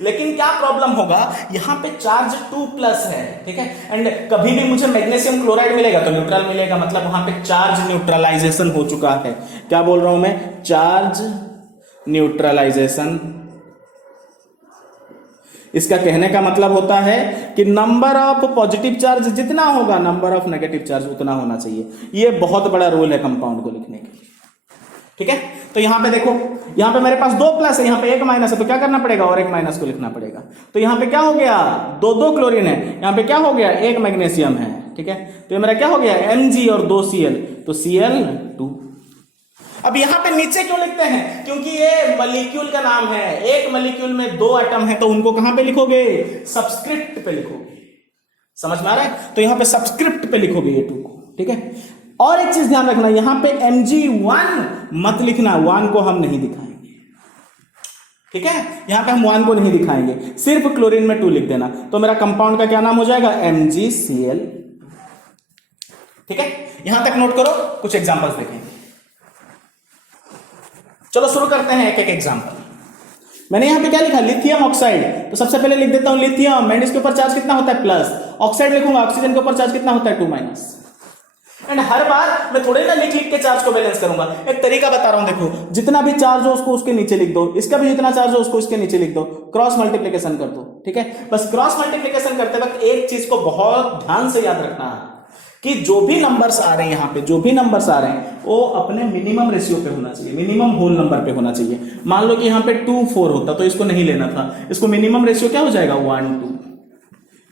लेकिन क्या प्रॉब्लम होगा, यहां पे चार्ज 2+ है, ठीक है। एंड कभी भी मुझे मैग्नीशियम क्लोराइड मिलेगा तो न्यूट्रल मिलेगा, मतलब वहां पे चार्ज न्यूट्रलाइजेशन हो चुका है। क्या बोल रहा हूं मैं, चार्ज न्यूट्रलाइजेशन। इसका कहने का मतलब होता है कि नंबर ऑफ पॉजिटिव चार्ज जितना होगा नंबर ऑफ नेगेटिव चार्ज उतना होना चाहिए। यह बहुत बड़ा रूल है कंपाउंड को लिखने के लिए, ठीक है। तो यहां पे देखो, यहां पे मेरे पास 2+ है, यहां पे 1- है, तो क्या करना पड़ेगा, और 1- को लिखना पड़ेगा। तो यहां पे क्या हो गया, 2 क्लोरीन है, यहां पे क्या हो गया, 1 मैग्नीशियम है, ठीक है। तो ये मेरा क्या हो गया, Mg और 2 Cl, तो Cl2। अब यहां पे नीचे क्यों लिखते हैं, क्योंकि ये मॉलिक्यूल का नाम है, एक मॉलिक्यूल में 2 एटम है, तो उनको कहां पे लिखोगे, सबस्क्रिप्ट पे लिखोगे, समझ में आ रहा है। तो यहां पे सबस्क्रिप्ट पे लिखोगे ये 2 को, ठीक है। और एक चीज ध्यान रखना, यहां पे Mg1 मत लिखना, 1 को हम नहीं दिखाएंगे, ठीक है, यहां पे हम 1 को नहीं दिखाएंगे, सिर्फ क्लोरीन में 2 लिख देना, तो मेरा कंपाउंड का क्या नाम हो जाएगा, MgCl। ठीक है, यहां तक नोट करो, कुछ एग्जांपल्स देखेंगे। चलो शुरू करते हैं एक एक एग्जांपल। मैंने यहां पे क्या लिखा, लिथियम ऑक्साइड, तो सबसे पहले लिख देता हूं लिथियम, एंड इसके ऊपर चार्ज कितना होता है प्लस, ऑक्साइड लिखूंगा, ऑक्सीजन के ऊपर चार्ज कितना होता है 2 माइनस। एंड हर बार मैं थोड़े ना लिख लिख के चार्ज को बैलेंस करूंगा, एक तरीका बता रहा हूं, देखो जितना भी चार्ज हो उसको उसके नीचे लिख दो, इसका भी जितना चार्ज हो उसको उसके नीचे लिख दो, क्रॉस मल्टीप्लीकेशन कर दो। ठीक है, बस क्रॉस मल्टीप्लीकेशन करते वक्त एक चीज को बहुत ध्यान से याद रखना है कि जो भी नंबर्स आ रहे हैं, यहां पे जो भी नंबर्स आ रहे हैं वो अपने मिनिमम रेशियो पे होना चाहिए, मिनिमम होल नंबर पे होना चाहिए। मान लो कि यहां पे 2 4 होता तो इसको नहीं लेना था, इसको मिनिमम रेशियो क्या हो जाएगा 1 2।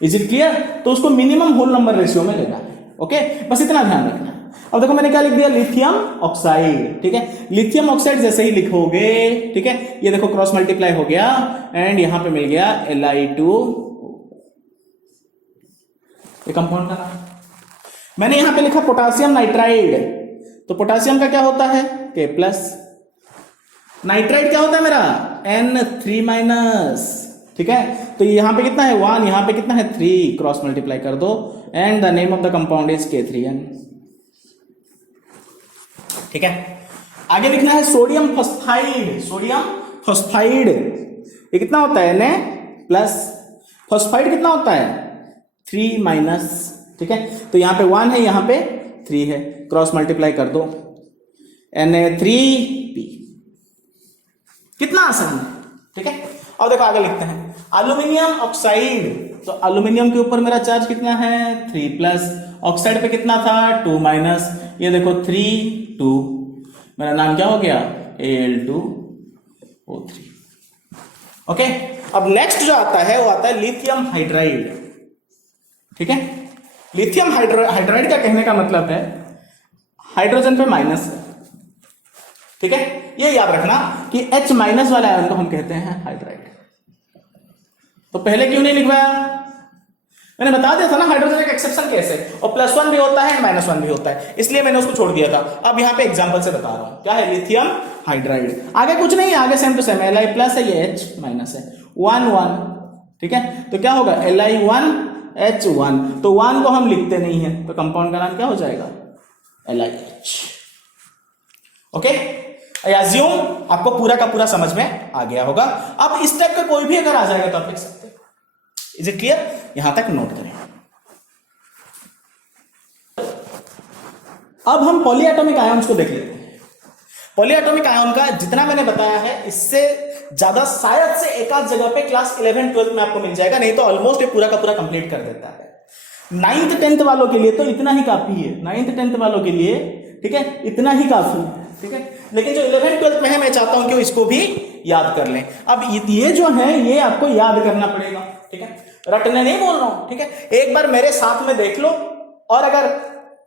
Is it clear? तो उसको मिनिमम होल नंबर रेशियो में लेना है। ओके, बस इतना ध्यान रखना। अब देखो मैंने क्या लिख दिया, लिथियम ऑक्साइड। ठीक है, लिथियम ऑक्साइड जैसे ही लिखोगे, ठीक है, ये देखो क्रॉस मल्टीप्लाई हो गया एंड यहां पे मिल गया Li2, ये कंपाउंड का नाम। मैंने यहां पे लिखा पोटासियम नाइट्राइड, तो पोटासियम का क्या होता है K+, नाइट्राइड क्या होता है मेरा N3-। ठीक है, तो यहां पे कितना है 1, यहां पे कितना है 3, क्रॉस मल्टीप्लाई कर दो and the name of the compound is K3N। ठीक है, आगे लिखना है सोडियम फॉस्फाइड, सोडियम फॉस्फाइड, ये कितना होता है Na+, फॉस्फाइड कितना होता है 3-। ठीक है, तो यहां पे 1 है, यहां पे 3 है, क्रॉस मल्टीप्लाई कर दो Na3P। कितना आसान है। ठीक है, और देखो आगे लिखते हैं एल्यूमिनियम ऑक्साइड, तो एल्यूमिनियम के ऊपर मेरा चार्ज कितना है 3+, ऑक्साइड पे कितना था 2-, ये देखो 3 2, मेरा नाम क्या हो गया Al2O3। ओके, अब नेक्स्ट जो आता है वो आता है लिथियम हाइड्राइड। ठीक है, लिथियम हाइड्राइड का कहने का मतलब है हाइड्रोजन पे माइनस है। ठीक है, ये याद रखना कि H- वाले आयन को हम कहते हैं हाइड्राइड। तो पहले क्यों नहीं लिखवाया, मैंने बता दिया था ना हाइड्रोजन एक एक्सेप्शन केस है, और +1 भी होता है -1 भी होता है, इसलिए मैंने उसको छोड़ दिया था। अब यहां पे एग्जांपल से बता रहा हूं क्या है लिथियम हाइड्राइड। आगे कुछ नहीं है, आगे सेम टू सेम Li+ है, ये H- है, 1 1। ठीक है, तो क्या होगा Li1 H1, तो 1 को हम लिखते नहीं है, तो कंपाउंड का नाम क्या हो जाएगा LiH। ओके, आई अज्यूम आपको पूरा का पूरा समझ में आ गया होगा। अब इस टाइप का कोई भी अगर आ जाएगा तो आप लिख सकते हैं। Is it clear? यहां तक नोट करें। अब हम पॉलीएटॉमिक आयन्स को देख लेते हैं। पॉलीएटॉमिक आयन का जितना मैंने बताया है इससे ज्यादा शायद से एक आध जगह पे क्लास 11 12 में आपको मिल जाएगा, नहीं तो ऑलमोस्ट ये पूरा का पूरा कंप्लीट कर देता है। 9th 10th वालों के लिए तो इतना ही काफी है, 9th 10th वालों के लिए, ठीक है, इतना ही काफी है। ठीक है, लेकिन जो 11 12 में है मैं चाहता हूं कि इसको भी याद कर लें। अब ये जो है ये आपको याद करना पड़ेगा। ठीक है, रटने नहीं बोल रहा हूं। ठीक है, एक बार मेरे साथ में देख लो, और अगर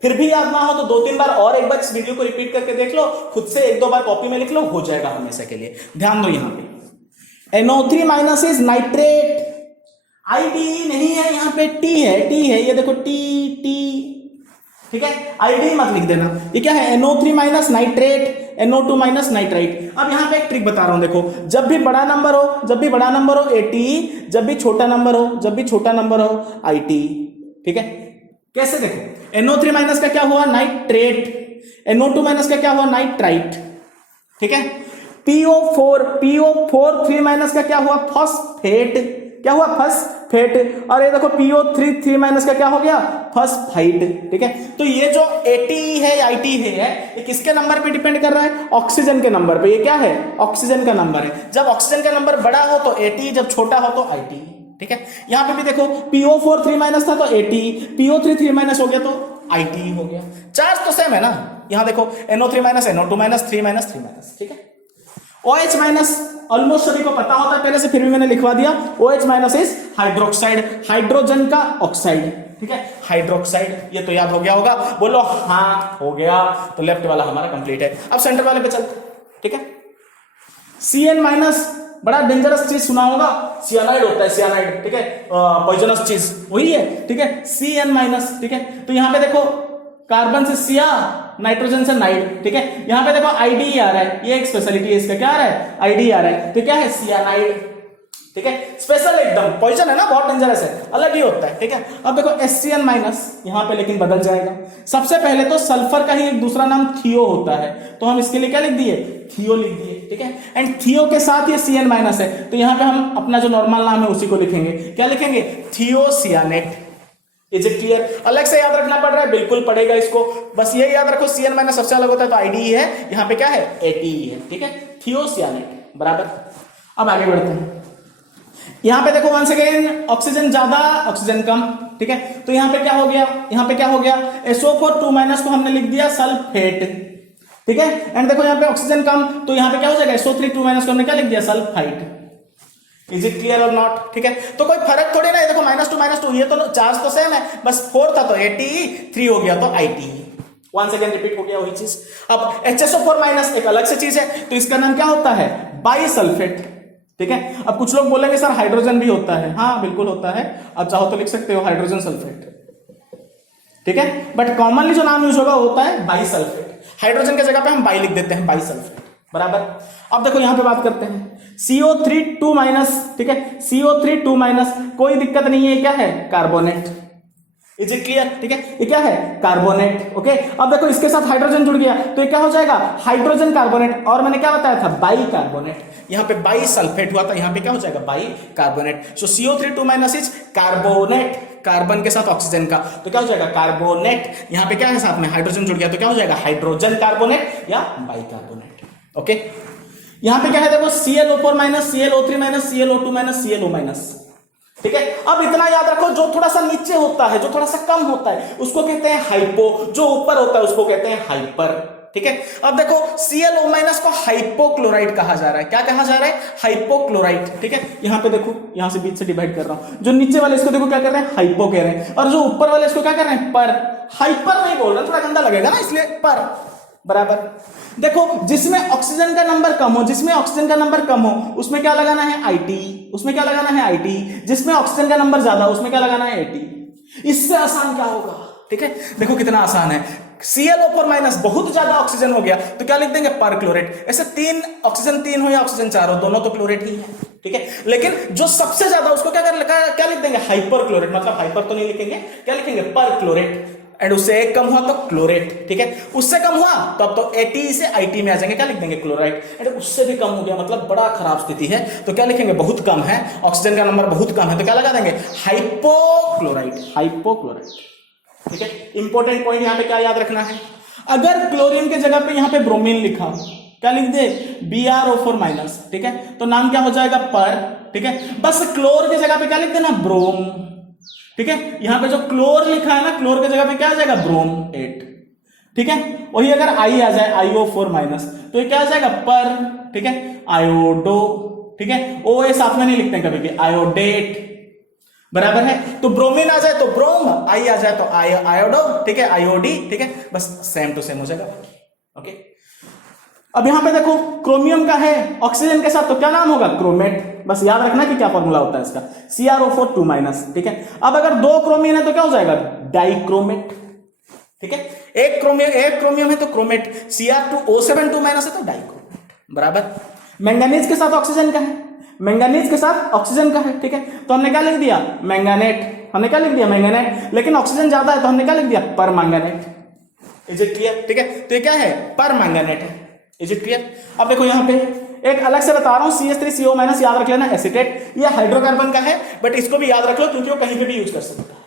फिर भी याद ना हो तो 2-3 बार और एक बार इस वीडियो को रिपीट करके देख लो, खुद से 1-2 बार कॉपी में लिख लो, हो जाएगा हमेशा के लिए। ध्यान दो, यहां पे NO3- इज नाइट्रेट, आईडी नहीं है, यहां पे T है, ये देखो T। ठीक है, आईडी मत लिख देना। ये क्या है NO3- नाइट्रेट, NO2- नाइट्राइट। अब यहां पे एक ट्रिक बता रहा हूं, देखो जब भी बड़ा नंबर हो AT, जब भी छोटा नंबर हो IT। ठीक है, कैसे देखो NO3- का क्या हुआ नाइट्रेट, NO2- का क्या हुआ नाइट्राइट। ठीक है, PO4 3- का क्या हुआ फॉस्फेट, क्या हुआ फॉस्फेट, और ये देखो PO3 3- का क्या हो गया फॉस्फाइड। ठीक है, तो ये जो AT है IT है, ये किसके नंबर पे डिपेंड कर रहा है ऑक्सीजन के नंबर पे। ये क्या है ऑक्सीजन का नंबर है, जब ऑक्सीजन का नंबर बड़ा हो तो AT, जब छोटा हो तो IT। ठीक है, यहां पे भी देखो PO4 3- था तो AT, PO3 3- हो गया तो IT हो गया। चार्ज तो सेम है ना, यहां देखो NO3- NO2- 3- ठीक है, OH- ऑलमोस्ट सभी को पता होता है पहले से, फिर भी मैंने लिखवा दिया। OH- इज हाइड्रोक्साइड, हाइड्रोजन का ऑक्साइड। ठीक है, हाइड्रोक्साइड, ये तो याद हो गया होगा, बोलो हाँ हो गया। तो लेफ्ट वाला हमारा कंप्लीट है। अब सेंटर वाले पे चलते। ठीक है, CN-, बड़ा डेंजरस चीज सुना होगा, सियानाइड होता है, सियानाइड। ठीक है, पॉइजनस चीज वही है। ठीक है, CN-। ठीक है, तो यहां पे देखो कार्बन से सिया, नाइट्रोजन से नाइड, ठीक है। यहां पे देखो आईडी आ रहा है, ये एक स्पेशलिटी है इसका, क्या आ रहा है, आईडी आ रहा है, तो क्या है, सियानाइड, ठीक है। स्पेशल एकदम, पॉइजन है ना, बहुत डेंजरस है, अलग ही होता है, ठीक है। अब देखो HCN माइनस यहां पे लेकिन बदल जाएगा। सबसे पहले तो सल्फर का ही एक दूसरा नाम थियो होता है, तो हम इसके लिए क्या लिख दिए, थियो लिख दिए, ठीक है। एंड थियो के साथ ये Cn माइनस है, तो यहां पे हम अपना जो नॉर्मल नाम है उसी को लिखेंगे, क्या लिखेंगे, थियोसियानेट। Is it clear? अलग से याद रखना पड़ रहा है, बिल्कुल पड़ेगा इसको, बस ये याद रखो Cn माइनस सबसे अलग होता है तो आईडी है, यहां पे क्या है, ATE है, ठीक है, थियोसियानेट, बराबर। अब आगे बढ़ते हैं, यहां पे देखो वंस अगेन ऑक्सीजन ज्यादा ऑक्सीजन कम, ठीक है। तो यहां पे क्या हो गया, यहां पे क्या हो गया, SO4 2 माइनस को हमने लिख दिया सल्फेट, ठीक है। एंड देखो यहां पे ऑक्सीजन कम, तो यहां पे क्या हो जाएगा, SO3 2 माइनस को हमने क्या लिख दिया, सल्फाइड। इज इट क्लियर और नॉट? ठीक है, तो कोई फर्क थोड़ी ना है, देखो -2 ये तो चार्ज तो सेम है, बस 4 था तो ATE, 3 हो गया तो ITE। वंस अगेन रिपीट हो गया वही चीज। अब HSO4 माइनस एक अलग से चीज है, तो इसका नाम क्या होता है, बाइसल्फेट, ठीक है। अब कुछ लोग बोलेंगे सर हाइड्रोजन भी होता है, हाँ बिल्कुल होता है, आप चाहो तो लिख सकते हो हाइड्रोजन सल्फेट, ठीक है। बट कॉमनली जो नाम यूज होगा वो होता है बाइसल्फेट, हाइड्रोजन की जगह पे हम बाई लिख देते हैं, बाइसल्फेट, बराबर। अब देखो यहां पे बात करते हैं CO3 2 माइनस, ठीक है, CO3 2 माइनस, कोई दिक्कत नहीं है, क्या है, कार्बोनेट। Is it clear? ठीक है, ये क्या है, कार्बोनेट, ओके। अब देखो इसके साथ हाइड्रोजन जुड़ गया तो ये क्या हो जाएगा, हाइड्रोजन कार्बोनेट, और मैंने क्या बताया था, बाई कार्बोनेट, यहां पे बाई सल्फेट हुआ था, यहां पे क्या हो जाएगा, by carbonate. So CO3 2 minus is carbonate, carbon के साथ ऑक्सीजन का, तो क्या हो जाएगा, कार्बोनेट। यहां पे क्या है, साथ में हाइड्रोजन जुड़ गया तो क्या हो जाएगा, हाइड्रोजन कार्बोनेट या बाई कार्बोनेट, ओके। यहां पे क्या है, देखो ClO4 minus, ClO3 minus, ClO2 minus, ClO minus, ठीक है। अब इतना याद रखो, जो थोड़ा सा नीचे होता है, जो थोड़ा सा कम होता है, उसको कहते हैं हाइपो, जो ऊपर होता है उसको कहते हैं हाइपर, ठीक है। अब देखो Cl- माइनस को हाइपोक्लोराइड कहा जा रहा है, क्या कहा जा रहा है, हाइपोक्लोराइड, ठीक है। यहां पे देखो, यहां से बीच से डिवाइड कर रहा हूं, जो नीचे वाले इसको देखो क्या कर रहे हैं, हाइपो कह रहे हैं, और जो ऊपर वाले इसको क्या कर रहे हैं, पर। हाइपर नहीं बोल रहे, थोड़ा गंदा लगेगा ना, इसलिए पर, बराबर। देखो जिसमें ऑक्सीजन का नंबर कम हो, जिसमें ऑक्सीजन का नंबर कम हो उसमें क्या लगाना है, IT, उसमें क्या लगाना है, IT। जिसमें ऑक्सीजन का नंबर ज्यादा उसमें क्या लगाना है, AT। इससे आसान क्या होगा, ठीक है। देखो कितना आसान है, ClO4 माइनस बहुत ज्यादा ऑक्सीजन हो गया तो क्या लिख देंगे, पर क्लोरेट। ऐसे 3 ऑक्सीजन 3 हो या ऑक्सीजन 4 हो, दोनों तो क्लोरेट ही है, ठीक है। लेकिन जो सबसे ज्यादा उसको क्या लिख देंगे, हाइपर क्लोरेट, मतलब हाइपर तो नहीं लिखेंगे, क्या लिखेंगे, पर क्लोरेट। एंड उससे एक कम हुआ तो क्लोरेट, ठीक है। उससे कम हुआ तो अब तो AT से IT में आ जाएंगे, क्या लिख देंगे, क्लोराइड। एंड उससे भी कम हो गया मतलब बड़ा खराब स्थिति है, तो क्या लिखेंगे, बहुत कम है, ऑक्सीजन का नंबर बहुत कम है, तो क्या लगा देंगे, हाइपोक्लोराइड, हाइपोक्लोराइड, ठीक है। इंपॉर्टेंट पॉइंट यहां पे क्या याद रखना है, अगर क्लोरीन के जगह पे यहां पे ब्रोमीन लिखा, क्या लिख दे, BrO4 माइनस, ठीक है, तो नाम क्या हो जाएगा, पर, ठीक है। बस क्लोर की जगह पे क्या लिख देना, ब्रोम, ठीक है। यहां पे जो क्लोर लिखा है ना, क्लोर की जगह पे क्या आ जाएगा, ब्रोम 8, ठीक है। वही अगर I आ जाए, IO4 माइनस, तो ये क्या आ जाएगा, पर, ठीक है, आयोडो, ठीक है। OA साथ में नहीं लिखते हैं कभी भी, आयोडेट, बराबर है। तो ब्रोमीन आ जाए तो ब्रोम, I आ जाए तो आयोडो, ठीक है, आयोडी, ठीक है, बस सेम टू सेम हो जाएगा, ओके। अब यहां पे देखो क्रोमियम का है ऑक्सीजन के साथ, तो क्या नाम होगा, क्रोमेट। बस याद रखना कि क्या फॉर्मूला होता है इसका, CrO4 2 माइनस, ठीक है। अब अगर 2 क्रोमियम है तो क्या हो जाएगा, डाइक्रोमेट, ठीक है। एक क्रोमियम है तो क्रोमेट, Cr2O7 2 माइनस है तो डाइक्रोमेट, बराबर। मैंगनीज के साथ ऑक्सीजन का है, मैंगनीज के साथ ऑक्सीजन का है, ठीक है, तो हमने क्या लिख दिया, मैंगानेट, हमने क्या लिख दिया, मैंगानेट। लेकिन ऑक्सीजन ज्यादा है तो हमने क्या लिख दिया, पर मैंगानेट। Is it clear? ठीक है, तो ये क्या है, पर मैंगानेट है। Is it clear? अब देखो यहां पे एक अलग से बता रहा हूं, CH3CO माइनस, याद रख लेना, एसीटेट। ये हाइड्रोकार्बन का है, बट इसको भी याद रख लो क्योंकि वो कहीं पे भी यूज कर सकता है,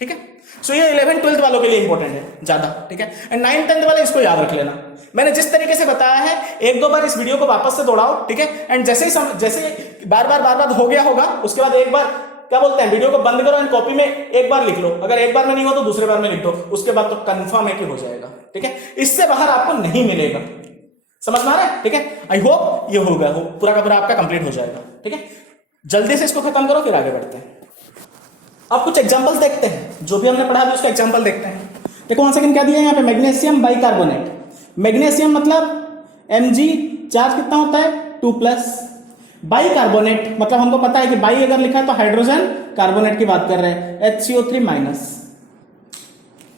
ठीक है। सो ये 11th 12th वालों के लिए इंपॉर्टेंट है ज्यादा, ठीक है। एंड 9th 10th वाले इसको याद रख लेना। मैंने जिस तरीके से बताया है, एक दो बार इस वीडियो को वापस से दोहराओ, ठीक है। एंड जैसे बार बार हो गया होगा, उसके बाद एक बार क्या बोलते हैं, वीडियो को बंद करो एंड कॉपी में एक बार लिख लो। अगर एक बार में नहीं हो तो दूसरे बार में लिख दो, उसके बाद तो कंफर्म है कि हो जाएगा, ठीक है। इससे बाहर आपको नहीं मिलेगा, समझ में आ रहा है, ठीक है। आई होप ये होगा, पूरा का पूरा आपका कंप्लीट हो जाएगा, ठीक है। जल्दी से इसको खत्म करो, फिर आगे बढ़ते हैं। अब कुछ एग्जांपल्स देखते हैं, जो भी हमने पढ़ा उसका एग्जांपल देखते हैं। देखो वहां से क्या दिया है यहाँ पे, मैग्नीशियम बाइकार्बोनेट। मैग्नीशियम मतलब Mg, चार्ज कितना होता है, 2+। बाइकार्बोनेट मतलब हमको पता है कि बाई अगर लिखा है तो हाइड्रोजन कार्बोनेट की बात कर रहे हैं, HCO3 माइनस,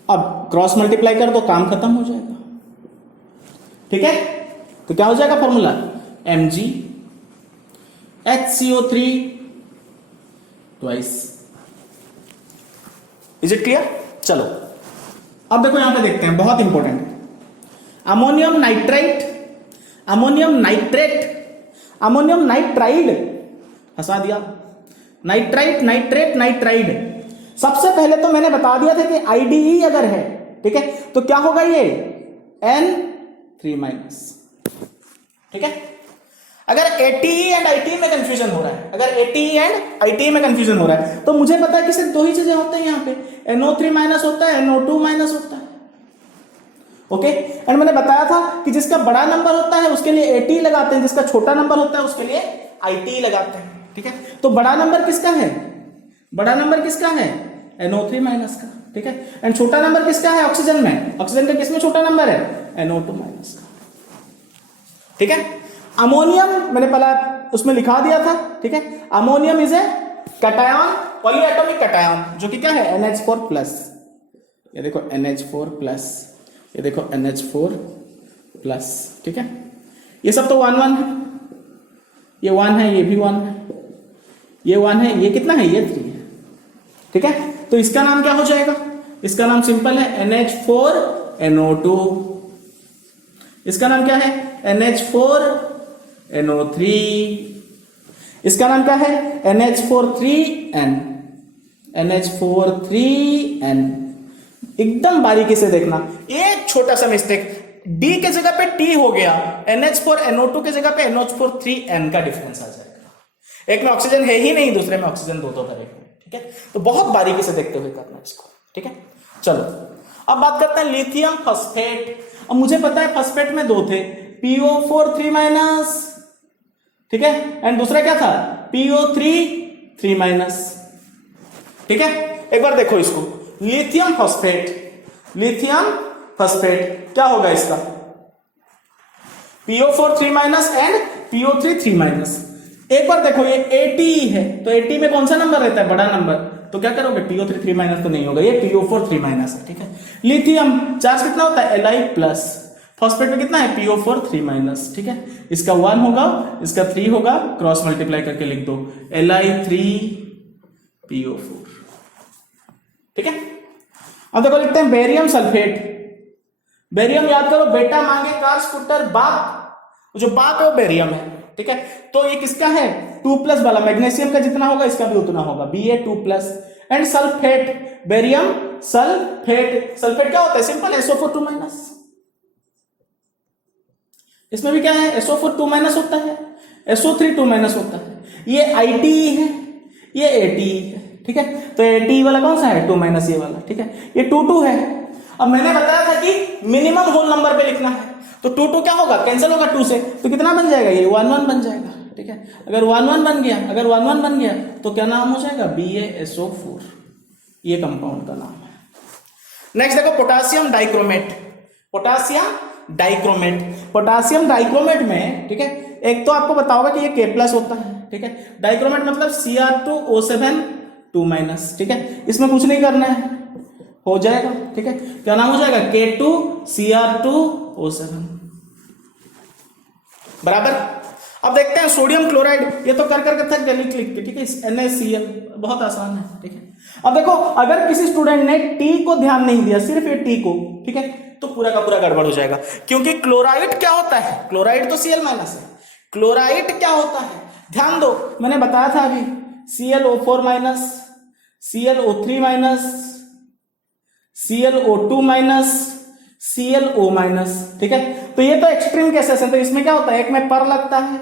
अब क्रॉस मल्टीप्लाई कर दो, काम खत्म हो जाएगा। ठीक है, तो क्या हो जाएगा formula, MgHCO3 twice. Is it clear? चलो अब देखो यहां पे देखते हैं, बहुत इंपॉर्टेंट है। Ammonium nitrite, ammonium nitrate, ammonium nitride, हंसा दिया, नाइट्राइट, नाइट्रेट, नाइट्राइड। सबसे पहले तो मैंने बता दिया था कि आईडीई अगर है, ठीक है, तो क्या होगा ये N3-। ठीक है, अगर ATE एंड ITE में कंफ्यूजन हो रहा है, अगर ATE एंड ITE में कंफ्यूजन हो रहा है, तो मुझे पता है कि सिर्फ दो ही चीजें होते हैं यहां पे, NO3- होता है, NO2- होता है। ओके, एंड मैंने बताया था कि जिसका बड़ा नंबर होता है उसके लिए ATE लगाते हैं, जिसका छोटा नंबर होता है उसके लिए ITE लगाते हैं। ठीक है, तो बड़ा नंबर किसका है, बड़ा नंबर किसका है, NO3- का। ठीक है, एंड छोटा नंबर किसका है ऑक्सीजन में, ऑक्सीजन का किसमें छोटा नंबर है, NO2- का। ठीक है, अमोनियम मैंने पहला उसमें लिखा दिया था। ठीक है, ammonium is a cation, polyatomic cation, जो कि क्या है NH4+। ये देखो NH4+, ये देखो NH4+। ठीक है, ये सब तो 1 1 है, ये 1 है, ये भी 1 है, ये 1 है, ये कितना है, ये 3 है। ठीक है, तो इसका नाम क्या हो जाएगा, इसका नाम सिंपल है NH4NO2। इसका नाम क्या है NH4NO3। इसका नाम क्या है NH4-3N, NH4-3N। एकदम बारीकी से देखना, एक छोटा सा मिस्टेक, D के जगह पे T हो गया, NH4NO2 के जगह पे NH4-3N का डिफरेंस आ जाएगा। एक में ऑक्सीजन है ही नहीं, दूसरे में ऑक्सीजन दो तरह। ठीक है, तो बहुत बारीकी से देखते हुए करना इसको। ठीक है, चलो अब बात करते हैं लिथियम फॉस्फेट। अब मुझे पता है फॉस्फेट में दो थे, PO4-3-, ठीक है, एंड दूसरा क्या था, PO3-3-। ठीक है, एक बार देखो इसको, लिथियम फॉस्फेट, लिथियम फॉस्फेट क्या होगा इसका, PO4-3- एंड PO3-3-। एक बार देखो ये ATE है, तो ATE में कौन सा नंबर रहता है, बड़ा नंबर, तो क्या करोगे, PO3-3- तो नहीं होगा, ये PO4-3- है। ठीक है, लिथियम चार्ज कितना होता है, Li+, फॉस्फेट में कितना है, PO4-3-। ठीक है, इसका 1 होगा, इसका 3 होगा, क्रॉस मल्टीप्लाई करके लिख दो Li3PO4। ठीक है, अब देखो लिखते हैं बेरियम सल्फेट। बेरियम याद करो, बेटा मांगे कार स्कूटर बाप, जो बाप है वो बेरियम है। ठीक है, तो ये किसका है, 2+ वाला, मैग्नीशियम का जितना होगा इसका भी उतना होगा, Ba2+। And sulphate, barium sulphate, sulphate क्या होता है, सिंपल SO4-2-। इसमें भी क्या है, SO4-2- होता है, SO3-2- होता है। ये ITE है, ये ATE है। ठीक है, तो ATE वाला कौन सा है, 2- ये वाला। ठीक है, ये 2 है। अब मैंने बताया था कि मिनिमम होल नंबर पे लिखना है, तो 2 क्या होगा, कैंसिल होगा 2 से, तो कितना बन जाएगा, ये 1 1 बन जाएगा। ठीक है, अगर 1 1 बन गया, अगर 1 1 बन गया तो क्या नाम हो जाएगा, BaSO4, ये कंपाउंड का नाम है। नेक्स्ट देखो potassium dichromate, potassium dichromate, potassium dichromate में, ठीक है, एक तो आपको बताओगे कि ये K+ होता है। ठीक है, डाइक्रोमेट मतलब Cr2O7 2-। ठीक है, इसमें कुछ नहीं करना है, हो जाएगा। ठीक है, क्या नाम हो जाएगा, K2Cr2O7 बराबर। अब देखते हैं सोडियम क्लोराइड, ये तो कर करके थक गए लिख के। ठीक है, NaCl बहुत आसान है। ठीक है, अब देखो अगर किसी स्टूडेंट ने T को ध्यान नहीं दिया, सिर्फ ये T को, ठीक है, तो पूरा का पूरा गड़बड़ हो जाएगा, क्योंकि क्लोराइड क्या होता है, क्लोराइड तो Cl- है, क्लोराइड क्या होता है, ध्यान दो, मैंने बताया था अभी, ClO4-, ClO3-, ClO2-, ClO-। ठीक है, तो ये तो एक्सट्रीम केसेस है, तो इसमें क्या होता है, एक में पर लगता है,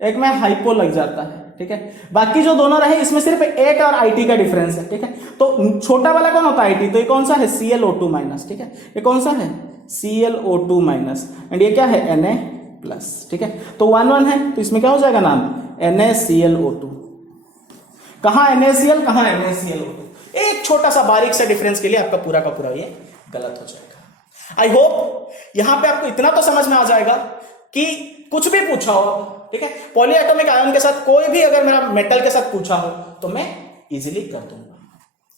एक में हाइपो लग जाता है। ठीक है, बाकी जो दोनों रहे इसमें सिर्फ एक और IT का डिफरेंस है। ठीक है, तो छोटा वाला कौन होता है IT, तो ये कौन सा है, ClO2-। ठीक है, ये कौन सा है, ClO2-, एंड ये क्या है, Na+। ठीक है, तो 1 1 है, तो इसमें क्या हो जाएगा नाम, NaClO2। कहां NaCl, कहां NaClO2, एक छोटा सा बारीक सा डिफरेंस के लिए आपका पूरा का पूरा ये गलत हो जाएगा। आई होप यहां पे आपको इतना तो समझ में आ जाएगा कि कुछ भी पूछा हो, ठीक है, पॉलीएटॉमिक आयन के साथ कोई भी अगर मेरा मेटल के साथ पूछा हो तो मैं इजीली कर दूंगा।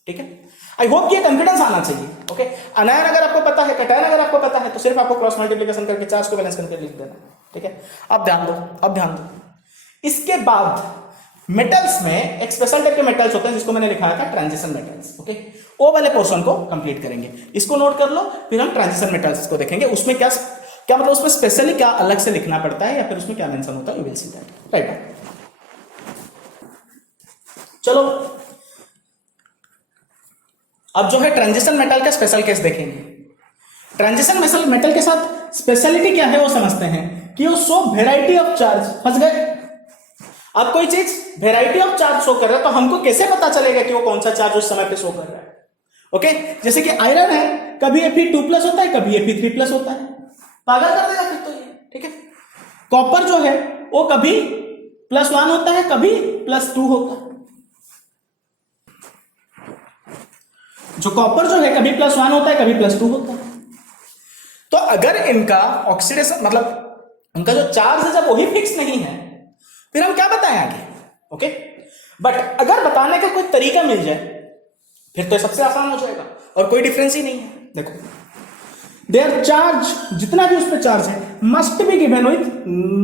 ठीक है, आई होप ये कॉन्फिडेंस आना चाहिए। ओके, अनायन अगर आपको पता है, कैटायन अगर आपको पता है, तो सिर्फ आपको क्रॉस मल्टीप्लिकेशन करके चार्ज को बैलेंस करके लिख देना, ठीक है। अब ध्यान दो, अब ध्यान दो, इसके बाद मेटल्स में एक स्पेशल टाइप के मेटल्स होते हैं जिसको मैंने लिखा था ट्रांजिशन मेटल्स, ओके। वो वाले पोर्शन को कंप्लीट करेंगे, इसको नोट कर लो, फिर हम ट्रांजिशन मेटल्स को देखेंगे, उसमें क्या क्या मतलब उसमें स्पेशली क्या अलग से लिखना पड़ता है या फिर उसमें क्या मेंशन होता है, you will see that, right. चलो अब जो है ट्रांजिशन मेटल का स्पेशल केस देखेंगे। ट्रांजिशन मेटल के साथ स्पेशलिटी क्या है वो समझते हैं कि वो शो वेराइटी ऑफ चार्ज। फंस गए? अब कोई चीज वेराइटी ऑफ चार्ज शो कर रहा है तो हमको कैसे पता चलेगा कि वो कौन सा चार्ज उस समय पे शो कर रहा है? ओके, जैसे कि आयरन है, कभी Fe2+ होता है, कभी Fe3+ होता है, पागल कर देगा फिर तो ये, ठीक है। कॉपर जो है वो कभी +1 होता है, कभी +2 होता है। जो कॉपर जो है कभी +1 होता है, कभी +2 होता है। तो अगर इनका ऑक्सीडेशन मतलब उनका जो चार्ज है जब वही फिक्स नहीं है, फिर हम क्या बताएं आगे, ओके। बट अगर बताने का कोई तरीका मिल जाए फिर तो सबसे आसान हो जाएगा और कोई डिफरेंस ही नहीं है। देखो, देयर चार्ज, जितना भी उस पर चार्ज है, must be given with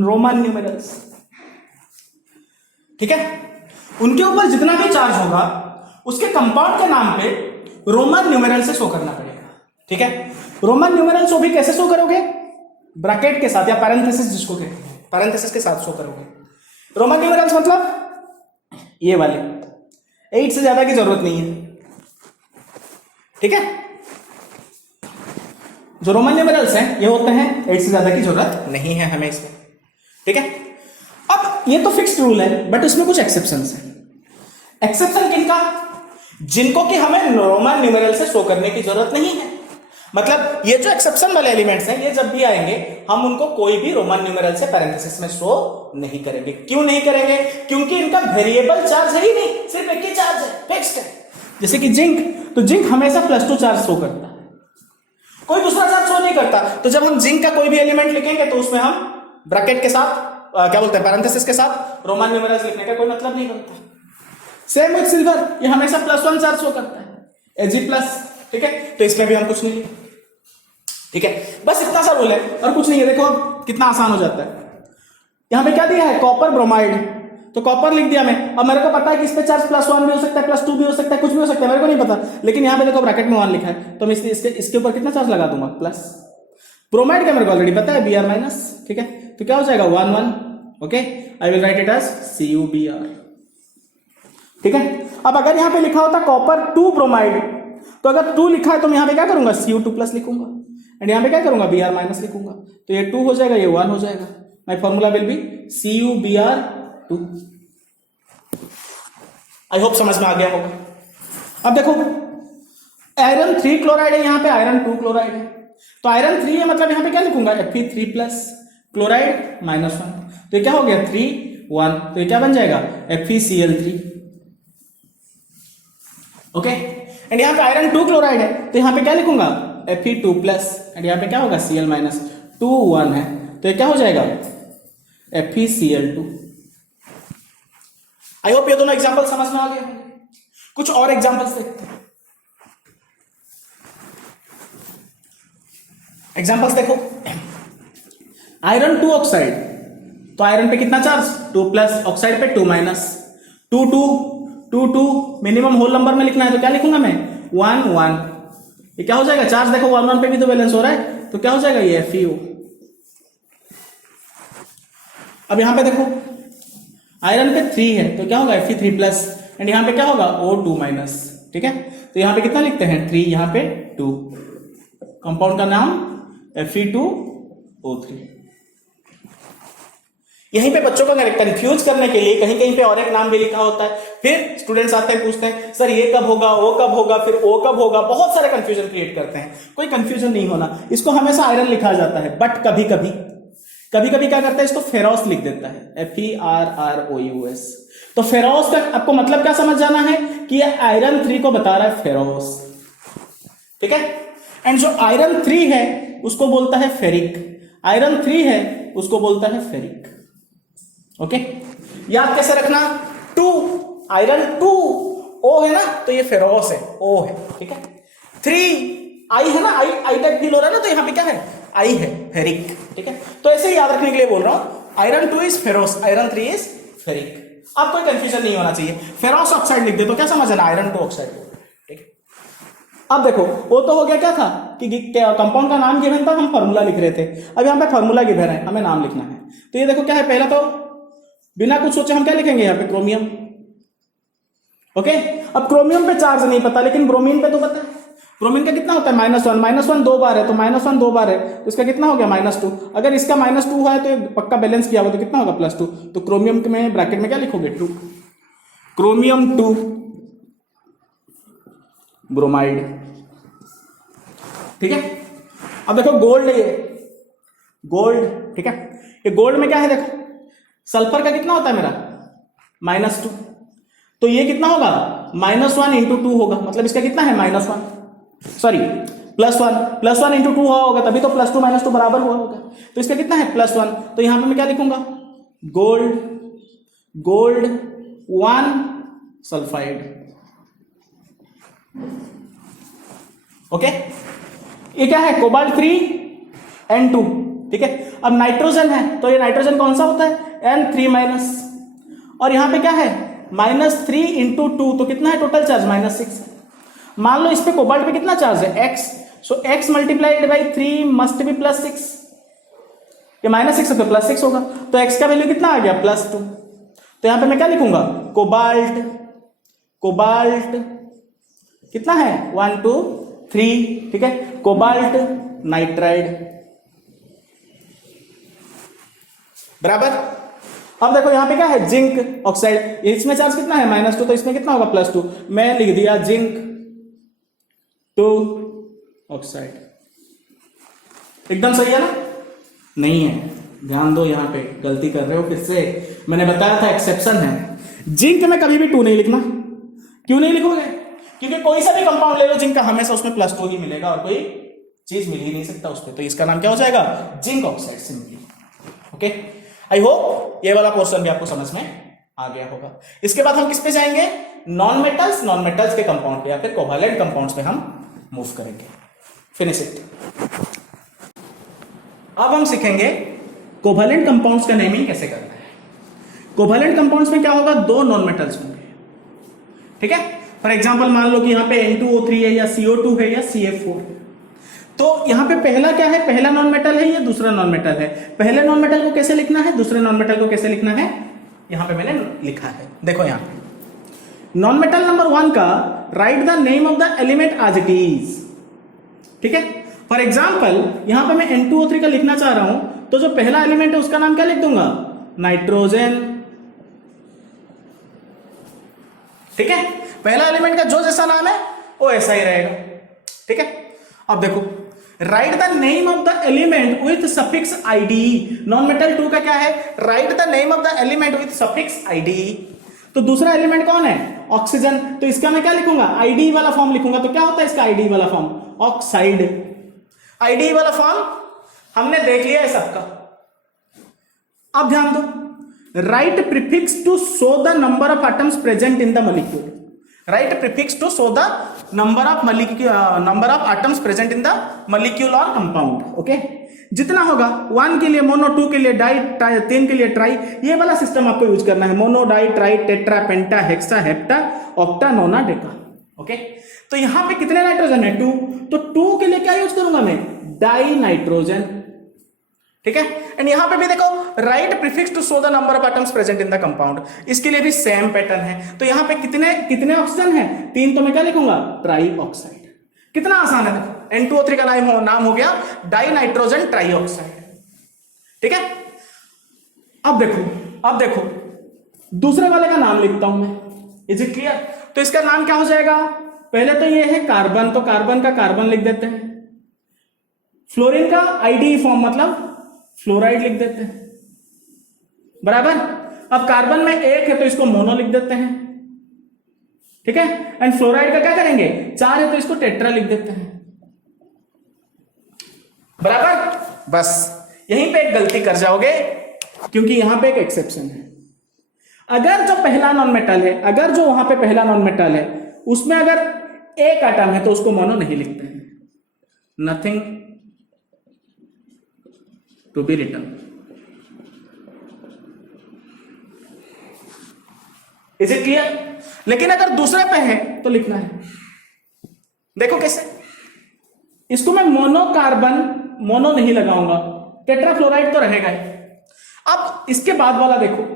Roman numerals, ठीक है। उनके ऊपर जितना भी चार्ज होगा उसके कंपाउंड के नाम पे रोमन न्यूमेरल से शो करना पड़ेगा, ठीक है। रोमन न्यूमेरल शो भी कैसे शो करोगे? ब्रैकेट के साथ या पैरेंथेसिस जिसको कहते हैं, पैरेंथेसिस के साथ शो करोगे। रोमन न्यूमेरल्स मतलब ये वाले, 8 से ज्यादा की जरूरत नहीं है, ठीक है। जो रोमन न्यूमेरल्स हैं ये होते हैं 8 से ज्यादा की जरूरत नहीं है हमें इसमें, ठीक है। अब ये तो फिक्स्ड रूल है, बट इसमें कुछ एक्सेप्शंस हैं। एक्सेप्शन किनका? जिनको कि हमें रोमन न्यूमेरल से शो करने की जरूरत नहीं है। मतलब ये जो एक्सेप्शन वाले एलिमेंट्स हैं ये जब भी आएंगे हम उनको कोई भी रोमन न्यूमेरल से पैरेंथेसिस में शो नहीं करेंगे। क्यों नहीं करेंगे? क्योंकि इनका वेरिएबल चार्ज है ही नहीं, सिर्फ एक ही चार्ज है, फिक्स्ड है। जैसे कि जिंक, तो जिंक हमेशा +2 चार्ज शो करता है, कोई दूसरा चार्ज शो नहीं करता। तो जब हम जिंक का कोई भी एलिमेंट लिखेंगे तो उसमें हम ब्रैकेट के साथ क्या बोलते हैं, पैरेंथेसिस के साथ रोमन न्यूमेरल्स लिखने का कोई मतलब नहीं बनता। सेम विथ सिल्वर, ये हमेशा +1 चार्ज शो करता है, Ag+, ठीक है। तो इसमें भी हम कुछ नहीं लिखें, ठीक है। बस इतना सा रूल है और कुछ नहीं है। देखो अब कितना आसान हो जाता है। यहां पे क्या दिया है? कॉपर ब्रोमाइड, तो कॉपर लिख दिया मैं। अब मेरे को पता है कि इस पे चार्ज +1 भी हो सकता है, +2 भी हो सकता है, कुछ भी हो सकता है, मेरे को नहीं पता। लेकिन यहां पे देखो ब्रैकेट में 1 लिखा है, तो मैं इसके ऊपर कितना चार्ज लगा दूंगा? प्लस। ब्रोमाइड का मेरे को ऑलरेडी पता है, Br-, ठीक है। तो क्या हो जाएगा? 1 1, okay. I will write it as CuBr, ठीक है। अब अगर यहां पे लिखा होता कॉपर 2 ब्रोमाइड, तो अगर 2 लिखा है तो मैं यहां पे क्या करूंगा? Cu2+ लिखूंगा, एंड यहां पे क्या करूंगा? Br- लिखूंगा। तो ये 2 हो जाएगा, ये 1 हो जाएगा। My formula will be CuBr2। I hope समझ में आ गया होगा। अब देखो, आयरन 3 क्लोराइड है, यहां पे आयरन 2 क्लोराइड है। तो आयरन 3 है मतलब यहां पे क्या लिखूंगा? Fe3+, क्लोराइड -1, तो ये क्या हो गया? 3 1, तो ये क्या बन जाएगा? FeCl3, okay. एंड यहां पे आयरन 2 क्लोराइड है, तो यहां पे क्या लिखूंगा? Fe2+, एंड यहां पे क्या होगा? Cl- 2 1 है, तो ये क्या हो जाएगा? FeCl2। आई होप ये दोनों एग्जांपल समझ में आ गए होंगे। कुछ और एग्जांपल्स देखते हैं। एग्जांपल्स देखो, आयरन 2 ऑक्साइड, तो आयरन पे कितना चार्ज? 2+, ऑक्साइड पे 2-, 2 2 2 2, मिनिमम होल नंबर में लिखना है, तो क्या लिखूंगा मैं? 1 1, ये क्या हो जाएगा? चार्ज देखो 1 1 पे भी तो बैलेंस हो रहा है, तो क्या हो जाएगा? ये Fe। अब यहां पे देखो, आयरन पे 3 है, तो क्या होगा? Fe3+, एंड यहां पे क्या होगा? O2-, ठीक है। तो यहां पे कितना लिखते हैं? 3, यहां पे 2, कंपाउंड का नाम Fe2O3। यहीं पे बच्चों को कंफ्यूज करने के लिए कहीं कहीं पे और एक नाम भी लिखा होता है। फिर स्टूडेंट्स आते हैं, पूछते हैं सर ये कब होगा, वो कब होगा, फिर ओ कब होगा, बहुत सारे कंफ्यूजन क्रिएट करते हैं। कोई कंफ्यूजन नहीं होना, इसको हमेशा आयरन लिखा जाता है, बट कभी कभी क्या करता है? इसको फेरोस लिख देता है, FeRROUS। तो फेरोस का आपको मतलब क्या समझ जाना है कि ये आयरन 3 को बता रहा है, फेरोस, ठीक है। एंड जो आयरन 3 है उसको बोलता है फेरिक, आयरन 3 है उसको बोलता है फेरिक, ओके। याद कैसे रखना? 2, आयरन 2 O है ना, तो ये फेरोस है, O है, ठीक है। 3 आई है ना, आई आई टाइप फील हो रहा है ना, तो यहाँ पे क्या है, आई है, फेरिक। ठीक है, तो ऐसे ही याद रखने के लिए बोल रहा हूं, iron 2 is ferrous, iron 3 is ferric. अब कोई कंफ्यूजन नहीं होना चाहिए, फेरोस ऑक्साइड लिख दे तो क्या समझना, आयरन 2 ऑक्साइड। ठीक है, अब देखो वो तो हो गया, क्या था कि कंपाउंड का नाम गिवन था, हम फार्मूला लिख रहे थे। अब यहाँ पे फार्मूला गिवन है, हमें नाम लिखना है। तो ये देखो क्या है, पहला तो बिना कुछ सोचे हम क्या लिखेंगे यहाँ पे, क्रोमियम। ओके, अब क्रोमियम पे चार्ज नहीं पता, लेकिन ब्रोमीन पे तो पता है। ब्रोमीन का कितना होता है, -1, -1 2 बार है, तो -1 2 बार है, तो इसका कितना हो गया, -2। अगर इसका -2 है तो पक्का बैलेंस किया हुआ, तो कितना होगा, +2। तो क्रोमियम में ब्रैकेट में क्या लिखोगे, 2, क्रोमियम 2 ब्रोमाइड। ठीक है, अब देखो गोल्ड, ये गोल्ड, ठीक है, ये गोल्ड में क्या है, देखो सल्फर का कितना होता है मेरा, -2, तो ये कितना होगा, -1 × 2 होगा, मतलब इसका कितना है, -1, सॉरी +1 × 2 होगा, तभी तो +2 -2 बराबर हुआ होगा। तो इसका कितना है, +1, तो यहां पे मैं क्या लिखूंगा, गोल्ड 1 सल्फाइड। ओके, ये क्या है, कोबाल्ट 3 N2। ठीक है, अब नाइट्रोजन है, तो ये नाइट्रोजन कौन सा होता है, N3-, और यहां पे क्या है, -3 × 2, तो कितना है टोटल चार्ज, -6। मान लो इस पे कोबाल्ट पे कितना चार्ज है, x, so x × 3 must be +6, ये -6 है तो +6 होगा, तो x का वैल्यू कितना आ गया, +2। तो यहां पे मैं क्या लिखूंगा, कोबाल्ट कितना है, 1 2 3, ठीक है, कोबाल्ट नाइट्राइड बराबर। अब देखो यहां पे क्या है, जिंक ऑक्साइड, इसमें चार्ज कितना है, -2, तो इसमें कितना होगा, +2। मैं लिख दिया जिंक 2 ऑक्साइड। एकदम सही है ना, नहीं है, ध्यान दो, यहां पे गलती कर रहे हो फिर से, मैंने बताया था एक्सेप्शन है। जिंक में कभी भी 2 नहीं लिखना। क्यों नहीं लिखोगे, क्योंकि कोई सा भी कंपाउंड ले लो जिंक का, हमेशा उसमें +2 ही मिलेगा और कोई चीज मिल ही नहीं सकता उस पर, तो इसका नाम क्या हो जाएगा, zinc oxide simply. Okay, I hope ये वाला पोर्शन भी आपको समझ में आ गया होगा। इसके बाद हम किस पे जाएंगे, नॉन मेटल्स के कंपाउंड पे या फिर कोवेलेंट कंपाउंड्स पे हम मूव करेंगे। Finish it. अब हम सीखेंगे कोवेलेंट कंपाउंड्स का नेमिंग कैसे करना है। कोवेलेंट कंपाउंड्स में क्या होगा, 2 नॉन मेटल्स होंगे। ठीक है, फॉर एग्जांपल मान लो कि यहां पे N2O3 है या CO2 है या CF4, तो यहां पे पहला क्या है, पहला नॉन मेटल है, ये दूसरा नॉन मेटल है। पहले नॉन मेटल को कैसे लिखना है, दूसरे नॉन मेटल को कैसे लिखना है, यहां पे मैंने लिखा है, देखो यहां पे नॉन मेटल नंबर 1 का write the name of the element as it is. ठीक है, फॉर एग्जांपल यहां पे मैं N2O3 का लिखना चाह रहा हूं, तो जो पहला एलिमेंट है उसका नाम क्या लिख दूंगा, नाइट्रोजन। ठीक है, पहला एलिमेंट का जो जैसा नाम है वो ऐसा ही रहेगा। ठीक है, अब देखो right the name of the element with suffix ID. Non metal 2 का क्या है, right the name of the element with suffix ID. तो दूसरा एलिमेंट कौन है, ऑक्सीजन, तो इसका मैं क्या लिखूंगा, आईडी वाला फॉर्म लिखूंगा। तो क्या होता है इसका आईडी वाला फॉर्म, ऑक्साइड। आईडी वाला फॉर्म हमने देख लिया है सबका। अब ध्यान दो, write prefix to show the number of atoms present in the molecule. Write prefix to show the number of atoms present in the molecule और कंपाउंड। ओके, जितना होगा 1 के लिए मोनो, 2 के लिए डाई, 3 के लिए ट्राई, ये वाला सिस्टम आपको यूज करना है, mono, di, tri, tetra, penta, hexa, hepta, octa, nona, deca. Okay, तो यहां पे कितने नाइट्रोजन है, 2, तो 2 के लिए क्या यूज करूंगा मैं, डाई नाइट्रोजन। ठीक है, एंड यहां पे भी देखो write prefix to show the number of atoms present in the compound, इसके लिए भी सेम पैटर्न है। तो यहां पे कितने ऑक्सीजन है, 3, तो मैं क्या लिखूंगा, ट्राई ऑक्साइड। कितना आसान है, देखो N2O3 का नाम हो गया डाई नाइट्रोजन ट्राई ऑक्साइड। ठीक है, अब देखो दूसरे वाले का नाम लिखता हूं मैं, इज इट क्लियर। तो इसका नाम क्या हो जाएगा, पहले तो ये है कार्बन, तो कार्बन का कार्बन लिख देते हैं। फ्लोरीन का आईडी फॉर्म मतलब फ्लोराइड लिख देते हैं, बराबर। अब कार्बन में 1 है तो इसको मोनो लिख देते हैं। ठीक है, एंड फ्लोराइड का क्या करेंगे, 4 है तो इसको टेट्रा लिख देते हैं, बराबर। बस यहीं पे एक गलती कर जाओगे, क्योंकि यहां पे एक एक्सेप्शन है। अगर जो पहला नॉन मेटल है, अगर जो वहां पे पहला नॉन मेटल है उसमें अगर 1 एटम है तो उसको मोनो नहीं लिखते हैं। Nothing to be written. Is it clear? लेकिन अगर दूसरे पे है तो लिखना है। देखो कैसे, इसको मैं मोनोकार्बन, मोनो नहीं लगाऊंगा, टेट्राफ्लोराइड तो रहेगा ही। अब इसके बाद वाला देखो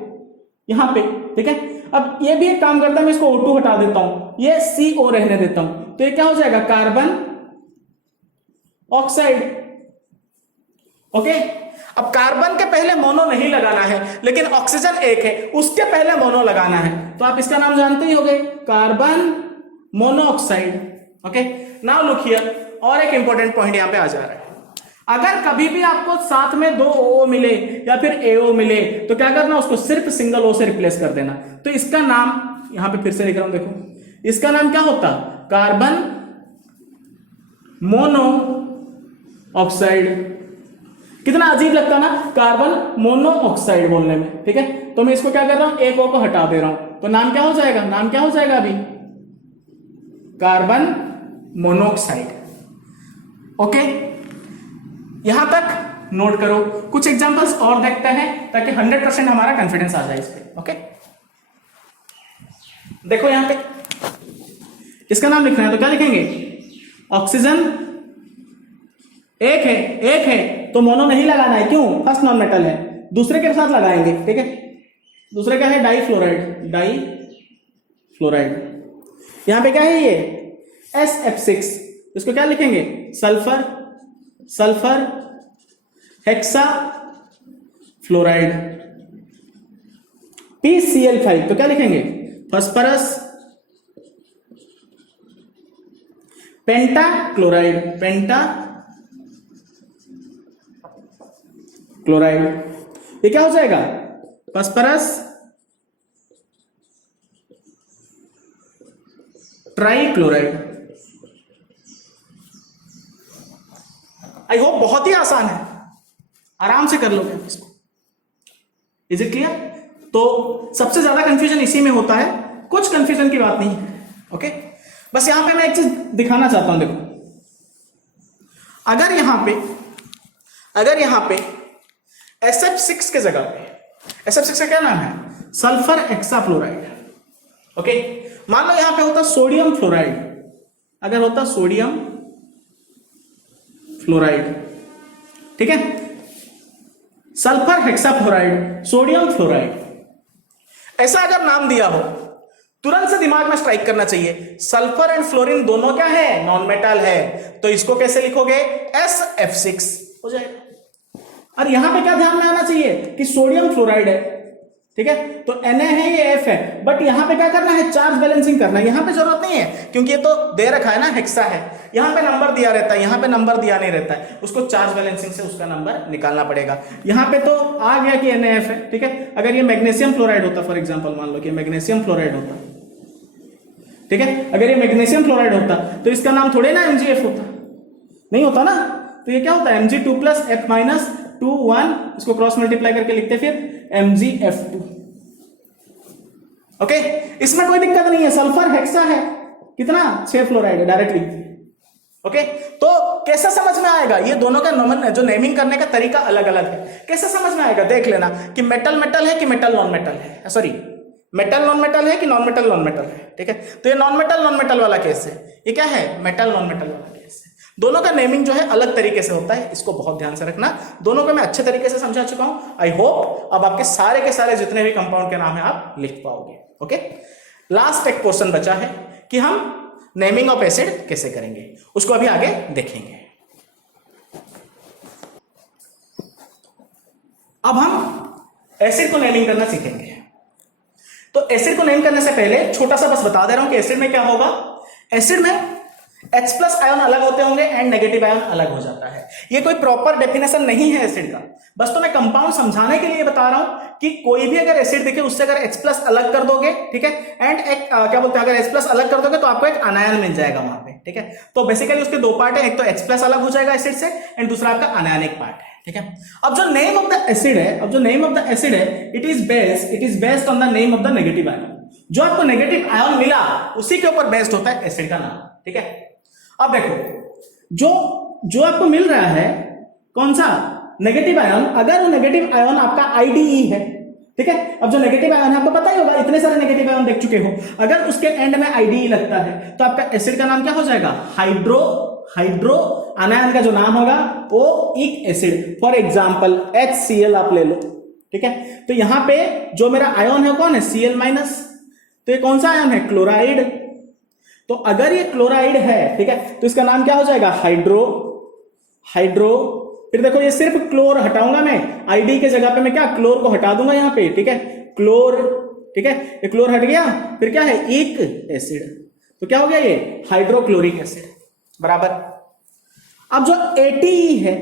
यहां पे, ठीक है। अब ये भी एक काम करता है, मैं इसको O2 हटा देता हूं, ये CO रहने देता हूं, तो ये क्या हो जाएगा, कार्बन ऑक्साइड। ओके, अब कार्बन के पहले मोनो नहीं लगाना है, लेकिन ऑक्सीजन एक है, उसके पहले मोनो लगाना है, तो आप इसका नाम जानते ही होंगे, carbon monoxide. Okay, now look here, और एक इंपॉर्टेंट पॉइंट यहां पे आ जा रहा है। अगर कभी भी आपको साथ में दो O मिले या फिर AO मिले तो क्या करना, उसको सिर्फ सिंगल O से रिप्लेस कर देना। तो इसका नाम यहां पे फिर से लिख रहा हूं, देखो इसका नाम क्या होता, कार्बन मोनो ऑक्साइड। कितना अजीब लगता ना, कार्बन मोनो ऑक्साइड बोलने में, ठीक है। तो मैं इसको क्या कर रहा हूं, एक O को हटा दे रहा हूं, तो नाम क्या हो जाएगा, नाम क्या हो जाएगा अभी, कार्बन मोनोऑक्साइड। ओके, यहां तक नोट करो। कुछ एग्जांपल्स और देखते हैं ताकि 100% हमारा कॉन्फिडेंस आ जाए इस पे। ओके, देखो यहां पे इसका नाम लिखना है, तो क्या लिखेंगे, ऑक्सीजन एक है तो मोनो नहीं लगाना है, क्यों, फर्स्ट नॉन मेटल है, दूसरे के साथ लगाएंगे, ठीक है। दूसरे क्या है, डाई फ्लोराइड। यहां पे क्या है, ये SF6, इसको क्या लिखेंगे, सल्फर हेक्सा फ्लोराइड। PCl5 तो क्या लिखेंगे, फास्फोरस पेंटाक्लोराइड, ये क्या हो जाएगा, फास्फोरस ट्राइक्लोराइड। आई होप बहुत ही आसान है, आराम से कर लोगे इसको। Is it clear? तो सबसे ज्यादा कंफ्यूजन इसी में होता है, कुछ कंफ्यूजन की बात नहीं है। ओके, बस यहां पे मैं एक चीज दिखाना चाहता हूं, देखो अगर यहां पे SF6 के जगह पे, SF6 का क्या नाम है, सल्फर हेक्साफ्लोराइड। ओके, मान लो यहां पे होता सोडियम फ्लोराइड, अगर होता सोडियम फ्लोराइड, ठीक है, सल्फर हेक्साफ्लोराइड, सोडियम फ्लोराइड, ऐसा अगर नाम दिया हो, तुरंत से दिमाग में स्ट्राइक करना चाहिए, सल्फर एंड फ्लोरीन दोनों क्या है, नॉन मेटल है, तो इसको कैसे लिखोगे, SF6 हो जाएगा। और यहां पे क्या ध्यान में आना चाहिए कि सोडियम फ्लोराइड है, ठीक है, तो Na है, ये F है, बट यहां पे क्या करना है, चार्ज बैलेंसिंग करना है। यहां पे जरूरत नहीं है क्योंकि ये तो दे रखा है ना, हेक्सा है, यहां पे नंबर दिया रहता है, यहां पे नंबर दिया नहीं रहता है, उसको चार्ज बैलेंसिंग से उसका नंबर निकालना पड़ेगा। यहां पे तो आ गया कि NaF है, ठीक है। अगर ये मैग्नीशियम फ्लोराइड होता, फॉर एग्जाम्पल मान लो कि मैग्नीशियम फ्लोराइड होता, ठीक है, अगर ये मैग्नीशियम फ्लोराइड होता तो इसका नाम थोड़े ना MgF होता, नहीं होता ना, तो ये क्या होता है, Mg2 + F- 2 1, इसको क्रॉस मल्टीप्लाई करके लिखते फिर MgF2। ओके, इसमें कोई दिक्कत नहीं है, सल्फर हेक्सा है, कितना 6 फ्लोराइड है, डायरेक्ट लिख दिए। ओके, तो कैसे समझ में आएगा, ये दोनों का जो नेमिंग करने का तरीका अलग अलग है, कैसे समझ में आएगा, देख लेना कि मेटल मेटल है कि मेटल नॉन मेटल है, सॉरी मेटल नॉन मेटल है कि नॉन मेटल है, ठीक है। तो ये नॉन मेटल वाला केस है, ये क्या है, मेटल नॉन मेटल वाला केस है। दोनों का नेमिंग जो है अलग तरीके से होता है, इसको बहुत ध्यान से रखना। दोनों को मैं अच्छे तरीके से समझा चुका हूं, आई होप अब आपके सारे के सारे जितने भी कंपाउंड के नाम है आप लिख पाओगे। ओके, लास्ट एक क्वेश्चन बचा है कि हम नेमिंग ऑफ एसिड कैसे करेंगे, उसको अभी आगे देखेंगे। अब हम एसिड को नेमिंग करना सीखेंगे। तो एसिड को नेम करने से पहले छोटा सा बस बता दे रहा हूं कि एसिड में क्या होगा। एसिड में H+ आयन अलग होते होंगे एंड नेगेटिव आयन अलग हो जाता है। ये कोई प्रॉपर डेफिनेशन नहीं है एसिड का, बस तो मैं कंपाउंड समझाने के लिए बता रहा हूं कि कोई भी अगर एसिड दिखे उससे अगर H+ अलग कर दोगे, ठीक है, एंड एक क्या बोलते हैं, अगर H+ अलग कर दोगे तो आपको एक अनायन मिल जाएगा वहां पे, ठीक है। तो बेसिकली उसके दो पार्ट है, एक तो H+ अलग हो जाएगा एसिड से एंड दूसरा आपका अनायनिक पार्ट है, ठीक है। अब जो नेम ऑफ द एसिड है, it is based on the name of the negative ion. जो आपको नेगेटिव आयन मिला उसी के ऊपर बेस्ड होता है एसिड का नाम, ठीक है। अब देखो, जो जो आपको मिल रहा है कौन सा नेगेटिव आयन, अगर वो नेगेटिव आयन आपका आईडीई है, ठीक है। अब जो नेगेटिव आयन है आपको पता ही होगा, इतने सारे नेगेटिव आयन देख चुके हो, अगर उसके एंड में आईडीई लगता है तो आपका एसिड का नाम क्या हो जाएगा, हाइड्रो अनायन का जो नाम होगा वो इक एसिड। फॉर एग्जांपल HCl आप ले लो, ठीक है। तो यहां पे जो मेरा आयन है कौन है, Cl माइनस, तो ये कौन सा आयन है, क्लोराइड। तो अगर ये क्लोराइड है, ठीक है, तो इसका नाम क्या हो जाएगा, हाइड्रो। फिर देखो ये सिर्फ क्लोर हटाऊंगा मैं, आईडी के जगह पे मैं क्या क्लोर को हटा दूंगा यहां पे, ठीक है, क्लोर, ठीक है, ये क्लोर हट गया, फिर क्या है, इक एसिड, तो क्या हो गया ये हाइड्रोक्लोरिक एसिड, बराबर। अब जो ATE है,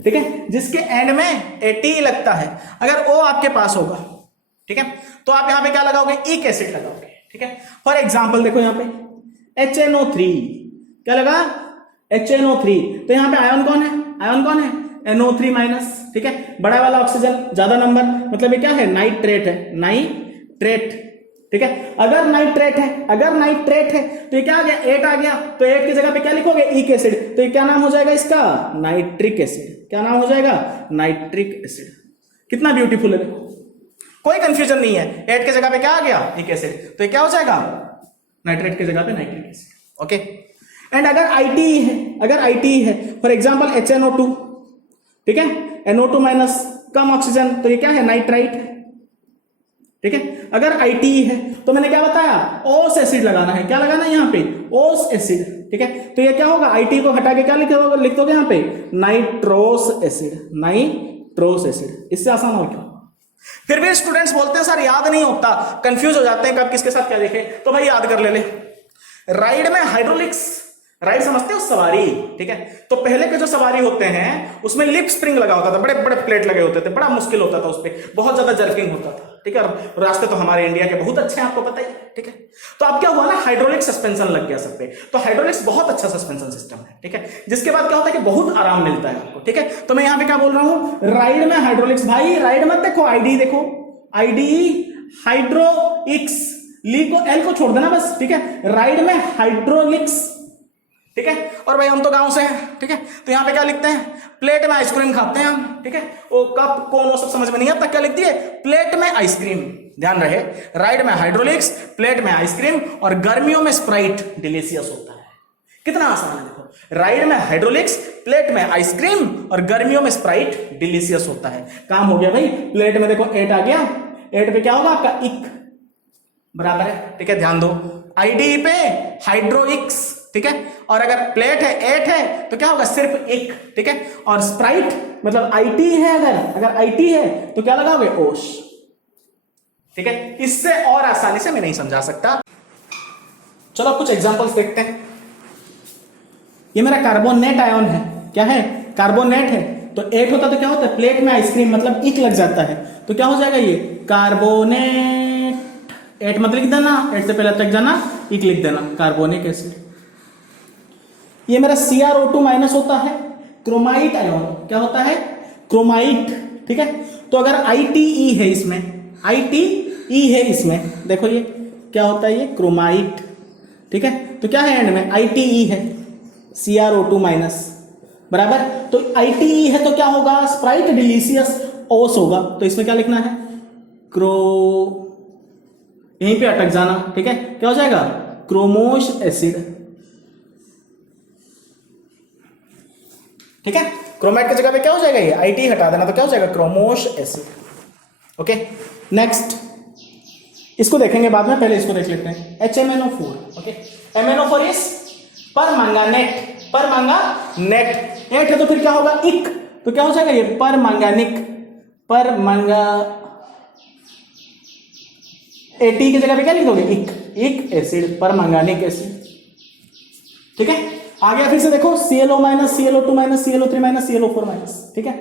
ठीक है, जिसके एंड में ATE लगता है, अगर O आपके पास होगा, ठीक है, तो आप यहां पे क्या लगाओगे, इक एसिड लगाओगे, ठीक है। फॉर एग्जांपल देखो यहां पे HNO3, क्या लगा, HNO3, तो यहां पे आयन कौन है, NO3 माइनस, ठीक है, बड़ा वाला ऑक्सीजन ज्यादा नंबर, मतलब ये क्या है, नाइट्रेट है, ठीक है। अगर नाइट्रेट है तो ये क्या आ गया, 8 आ गया, तो 8 की जगह पे क्या लिखोगे, इक एसिड, तो ये क्या नाम हो जाएगा इसका, नाइट्रिक एसिड। क्या नाम हो जाएगा, नाइट्रिक एसिड। कितना ब्यूटीफुल है, देखो कोई कंफ्यूजन नहीं है, 8 की जगह पे क्या आ गया, इक एसिड, तो ये क्या हो जाएगा, नाइट्रेट की जगह पे नाइट्रिक एसिड, ओके। एंड अगर आईटी है, फॉर एग्जांपल HNO2, ठीक है, NO2 माइनस, कम ऑक्सीजन, तो ये क्या है, नाइट्राइट, ठीक है। अगर आईटी है तो मैंने क्या बताया, ओस एसिड लगाना है, क्या लगाना है यहां पे, ओस एसिड, ठीक है। तो ये क्या होगा, आईटी को हटा के क्या लिख दोगे यहां पे, नाइट्रोस एसिड। इससे आसान हो क्या। फिर भी स्टूडेंट्स बोलते हैं सर याद नहीं होता, कंफ्यूज हो जाते हैं कब किसके साथ क्या लिखे, तो भाई याद कर ले। राइड में हाइड्रोलिक्स, राइड समझते हो, सवारी, ठीक है। तो पहले के जो सवारी होते हैं उसमें लिप स्प्रिंग लगा होता था, बड़े बड़े प्लेट लगे होते थे, बड़ा मुश्किल होता था, उस पर बहुत ज्यादा जर्किंग होता था, ठीक है। रास्ते तो हमारे इंडिया के बहुत अच्छे हैं, आपको पता ही, ठीक है। तो अब क्या हुआ ना, हाइड्रोलिक सस्पेंशन लग गया सब पे, तो हाइड्रोलिक्स बहुत अच्छा सस्पेंशन सिस्टम है, ठीक है। जिसके बाद क्या होता है कि बहुत आराम मिलता है आपको, ठीक है। तो मैं यहां पे क्या बोल रहा हूं, राइड में हाइड्रोलिक्स, भाई राइड मत देखो, आईडी देखो, हाइड्रोइक्स, ली को एल को छोड़ देना बस, ठीक है। राइड में हाइड्रोलिक्स, ठीक है। और भाई हम तो गांव से हैं, ठीक है, तो यहां पे क्या लिखते हैं, प्लेट में आइसक्रीम खाते हैं हम, ठीक है। वो कप कौन वो सब समझ में नहीं आता, क्या लिख दिए, प्लेट में आइसक्रीम। ध्यान रहे, राइड में हाइड्रोलिक्स, प्लेट में आइसक्रीम, और गर्मियों में स्प्राइट डिलीशियस होता है। कितना आसान है, देखो, राइड में हाइड्रोलिक्स, प्लेट में आइसक्रीम, और गर्मियों में स्प्राइट डिलीशियस होता है। काम हो गया भाई। प्लेट में देखो 8 आ गया, 8 पे क्या होगा आपका, इक, बराबर है, ठीक है। ध्यान दो, आईडी पे हाइड्रोइक्स, ठीक है, और अगर प्लेट है 8 है तो क्या होगा, सिर्फ इक, ठीक है। और स्प्राइट मतलब आईटी है, अगर आईटी है तो क्या लगाओगे, ओश, ठीक है। इससे और आसानी से मैं नहीं समझा सकता। चलो कुछ एग्जांपल्स देखते हैं। ये मेरा कार्बोनेट आयन है, क्या है, कार्बोनेट है, तो 8 होता तो क्या होता है, प्लेट में आइसक्रीम, मतलब इक लग जाता है, तो क्या हो जाएगा ये कार्बोनेट। 8 मत लिख देना, 8 से पहले तक जाना, इक लिख देना, कार्बोनिक एसिड। ये मेरा CrO2 माइनस होता है, क्रोमाइट आयन, क्या होता है, क्रोमाइट, ठीक है। तो अगर ITE है इसमें, ITE है इसमें, देखो ये क्या होता है, ये क्रोमाइट, ठीक है। तो क्या है एंड में, ITE है, CrO2 माइनस, बराबर। तो ITE है तो क्या होगा, स्प्राइट डिलीशियस ओस होगा, तो इसमें क्या लिखना है, यहीं पे अटक जाना, ठीक है। क्या हो जाएगा, क्रोमोस एसिड, ठीक है। क्रोमेट की जगह पे क्या हो जाएगा, ये आईटी हटा देना, तो क्या हो जाएगा, क्रोमोस एसिड, ओके। नेक्स्ट इसको देखेंगे बाद में, पहले इसको देख लेते हैं, HMnO4, ओके। MnO4 इज परमंगानेट, 8 है तो फिर क्या होगा, इक, तो क्या हो जाएगा ये परमंगानिक, AT की जगह पे क्या लिख दोगे, इक एसिड, परमंगानिक एसिड, ठीक है। आ गया, फिर से देखो, ClO minus, ClO2 minus, ClO3 minus, ClO4 minus, ठीक है।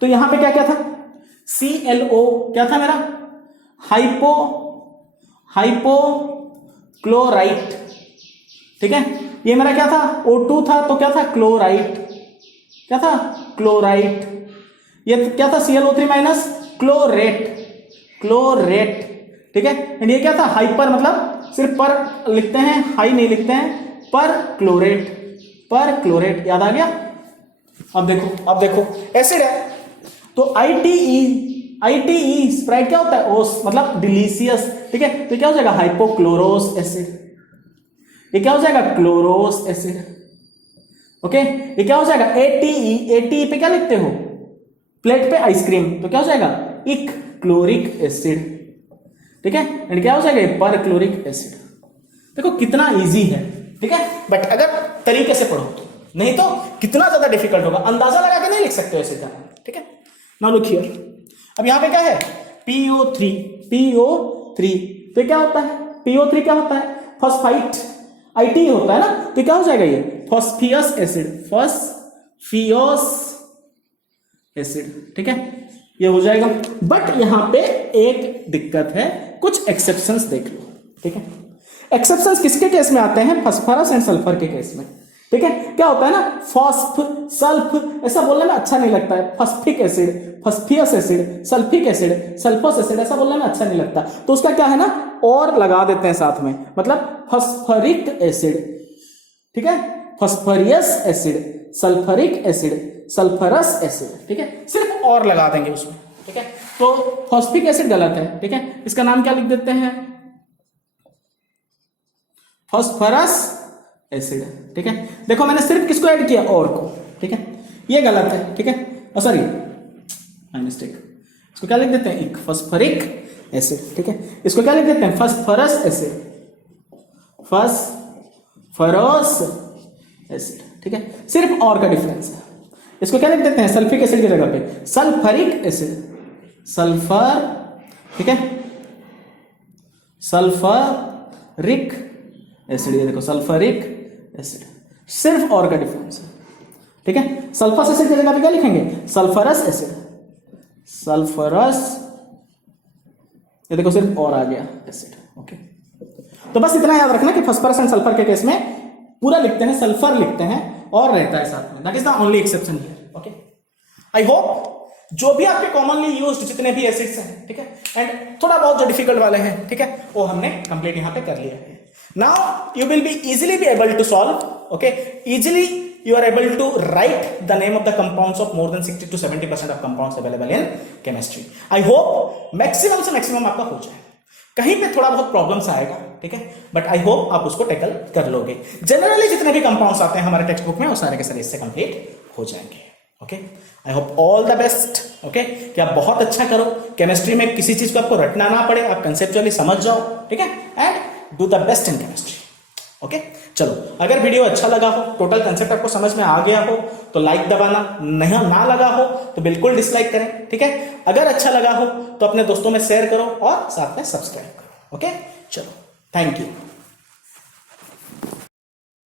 तो यहां पे क्या क्या था, ClO क्या था मेरा, हाइपोक्लोराइट, ठीक है। ये मेरा क्या था, O2 था, तो क्या था, क्लोराइट, क्या था, क्लोराइट। ये क्या था, ClO3 माइनस, क्लोरेट, ठीक है। एंड ये क्या था, हाइपर, मतलब सिर्फ पर लिखते हैं, हाई नहीं लिखते हैं, पर क्लोरेट, पर क्लोरेट, याद आ गया। अब देखो एसिड है तो ITE स्प्राइट क्या होता है, ओस मतलब डिलीशियस, ठीक है। तो क्या हो जाएगा हाइपोक्लोरोस एसिड, ये क्या हो जाएगा क्लोरोस एसिड, ओके। ये क्या हो जाएगा ATE पे क्या लिखते हो प्लेट पे आइसक्रीम, तो क्या हो जाएगा इक क्लोरिक एसिड, ठीक है। एंड क्या हो जाएगा पर क्लोरिक एसिड। देखो कितना इजी है, ठीक है, बट अगर तरीके से पढ़ो तो, नहीं तो कितना ज्यादा डिफिकल्ट होगा, अंदाजा लगा के नहीं लिख सकते हो ऐसे का, ठीक है। नाउ लुक हियर, अब यहां पे क्या है PO3, तो क्या होता है PO3 क्या होता है फॉस्फाइट, IT होता है ना, तो क्या हो जाएगा ये फॉस्फियस एसिड, ठीक है, ये हो जाएगा। बट यहां पे एक दिक्कत है, कुछ एक्सेप्शंस देख लो, ठीक है। एक्सेप्शंस किसके केस में आते हैं, फास्फोरस एंड सल्फर के केस में, ठीक है। क्या होता है ना फॉस्फ सल्फ ऐसा बोलने में अच्छा नहीं लगता है, फॉस्फिक एसिड, फॉस्फियस एसिड, सल्फिक एसिड, सल्फोस एसिड ऐसा बोलने में अच्छा नहीं लगता, तो उसका क्या है ना और लगा देते हैं साथ में, मतलब फॉस्फरिक एसिड, ठीक है, phosphorous acid, sulphuric acid, sulphurous acid, ठीक है, सिर्फ और लगा देंगे उसमें, ठीक है। तो फॉस्फिक एसिड गलत है, ठीक है, इसका नाम क्या लिख देते हैं फॉस्फरस एसिड, ठीक है। देखो मैंने सिर्फ किसको ऐड किया और को, ठीक है, ये गलत है, ठीक है, सॉरी माय मिस्टेक, इसको क्या लिख देते हैं एक फॉस्फरिक एसिड, ठीक है, इसको क्या लिख देते हैं फॉस्फरस एसिड, फॉस्फरस एसिड, ठीक है, सिर्फ और का डिफरेंस है। इसको क्या लिख देते हैं सल्फिक एसिड की जगह पे सल्फरिक एसिड, सल्फर, ठीक है, सल्फरिक एसिड, ये देखो सल्फरिक एसिड, सिर्फ और का डिफरेंस है, ठीक है। सल्फरस एसिड की जगह पे क्या लिखेंगे सल्फरस एसिड, सल्फरस, ये देखो सिर्फ और आ गया एसिड, ओके। तो बस इतना याद रखना कि फास्फोरस एंड सल्फर के केस में पूरा लिखते हैं सल्फर लिखते हैं और रहता है साथ में, that is the only exception here, okay. I hope जो भी आपके कॉमनली यूज्ड जितने भी एसिड्स हैं, ठीक है, एंड थोड़ा बहुत जो डिफिकल्ट वाले हैं, ठीक है, वो हमने कंप्लीट यहां पे कर लिया है। Now you will be easily be able to solve, okay, easily you are able to write the name of the compounds of more than 60 to 70% of compounds available in chemistry. I hope maximum से maximum आपका हो जाए, कहीं पे थोड़ा बहुत problems आएगा, ठीक है, बट आई होप आप उसको टैकल कर लोगे। जनरली जितने भी कंपाउंड्स आते हैं हमारे टेक्स्ट बुक में वो सारे के सारे इससे कंप्लीट हो जाएंगे, okay. I hope all the best, okay, कि आप बहुत अच्छा करो केमिस्ट्री में, किसी चीज को आपको रटना ना पड़े, आप कंसेप्चुअली समझ जाओ, ठीक है, and do the best in chemistry, okay. चलो अगर वीडियो अच्छा लगा हो, टोटल कंसेप्ट आपको समझ में आ गया हो तो लाइक दबाना, नहीं ना लगा हो तो बिल्कुल डिसलाइक करें, ठीक है। अगर अच्छा लगा हो तो अपने दोस्तों में शेयर करो और साथ में सब्सक्राइब करो, ओके। चलो थैंक यू।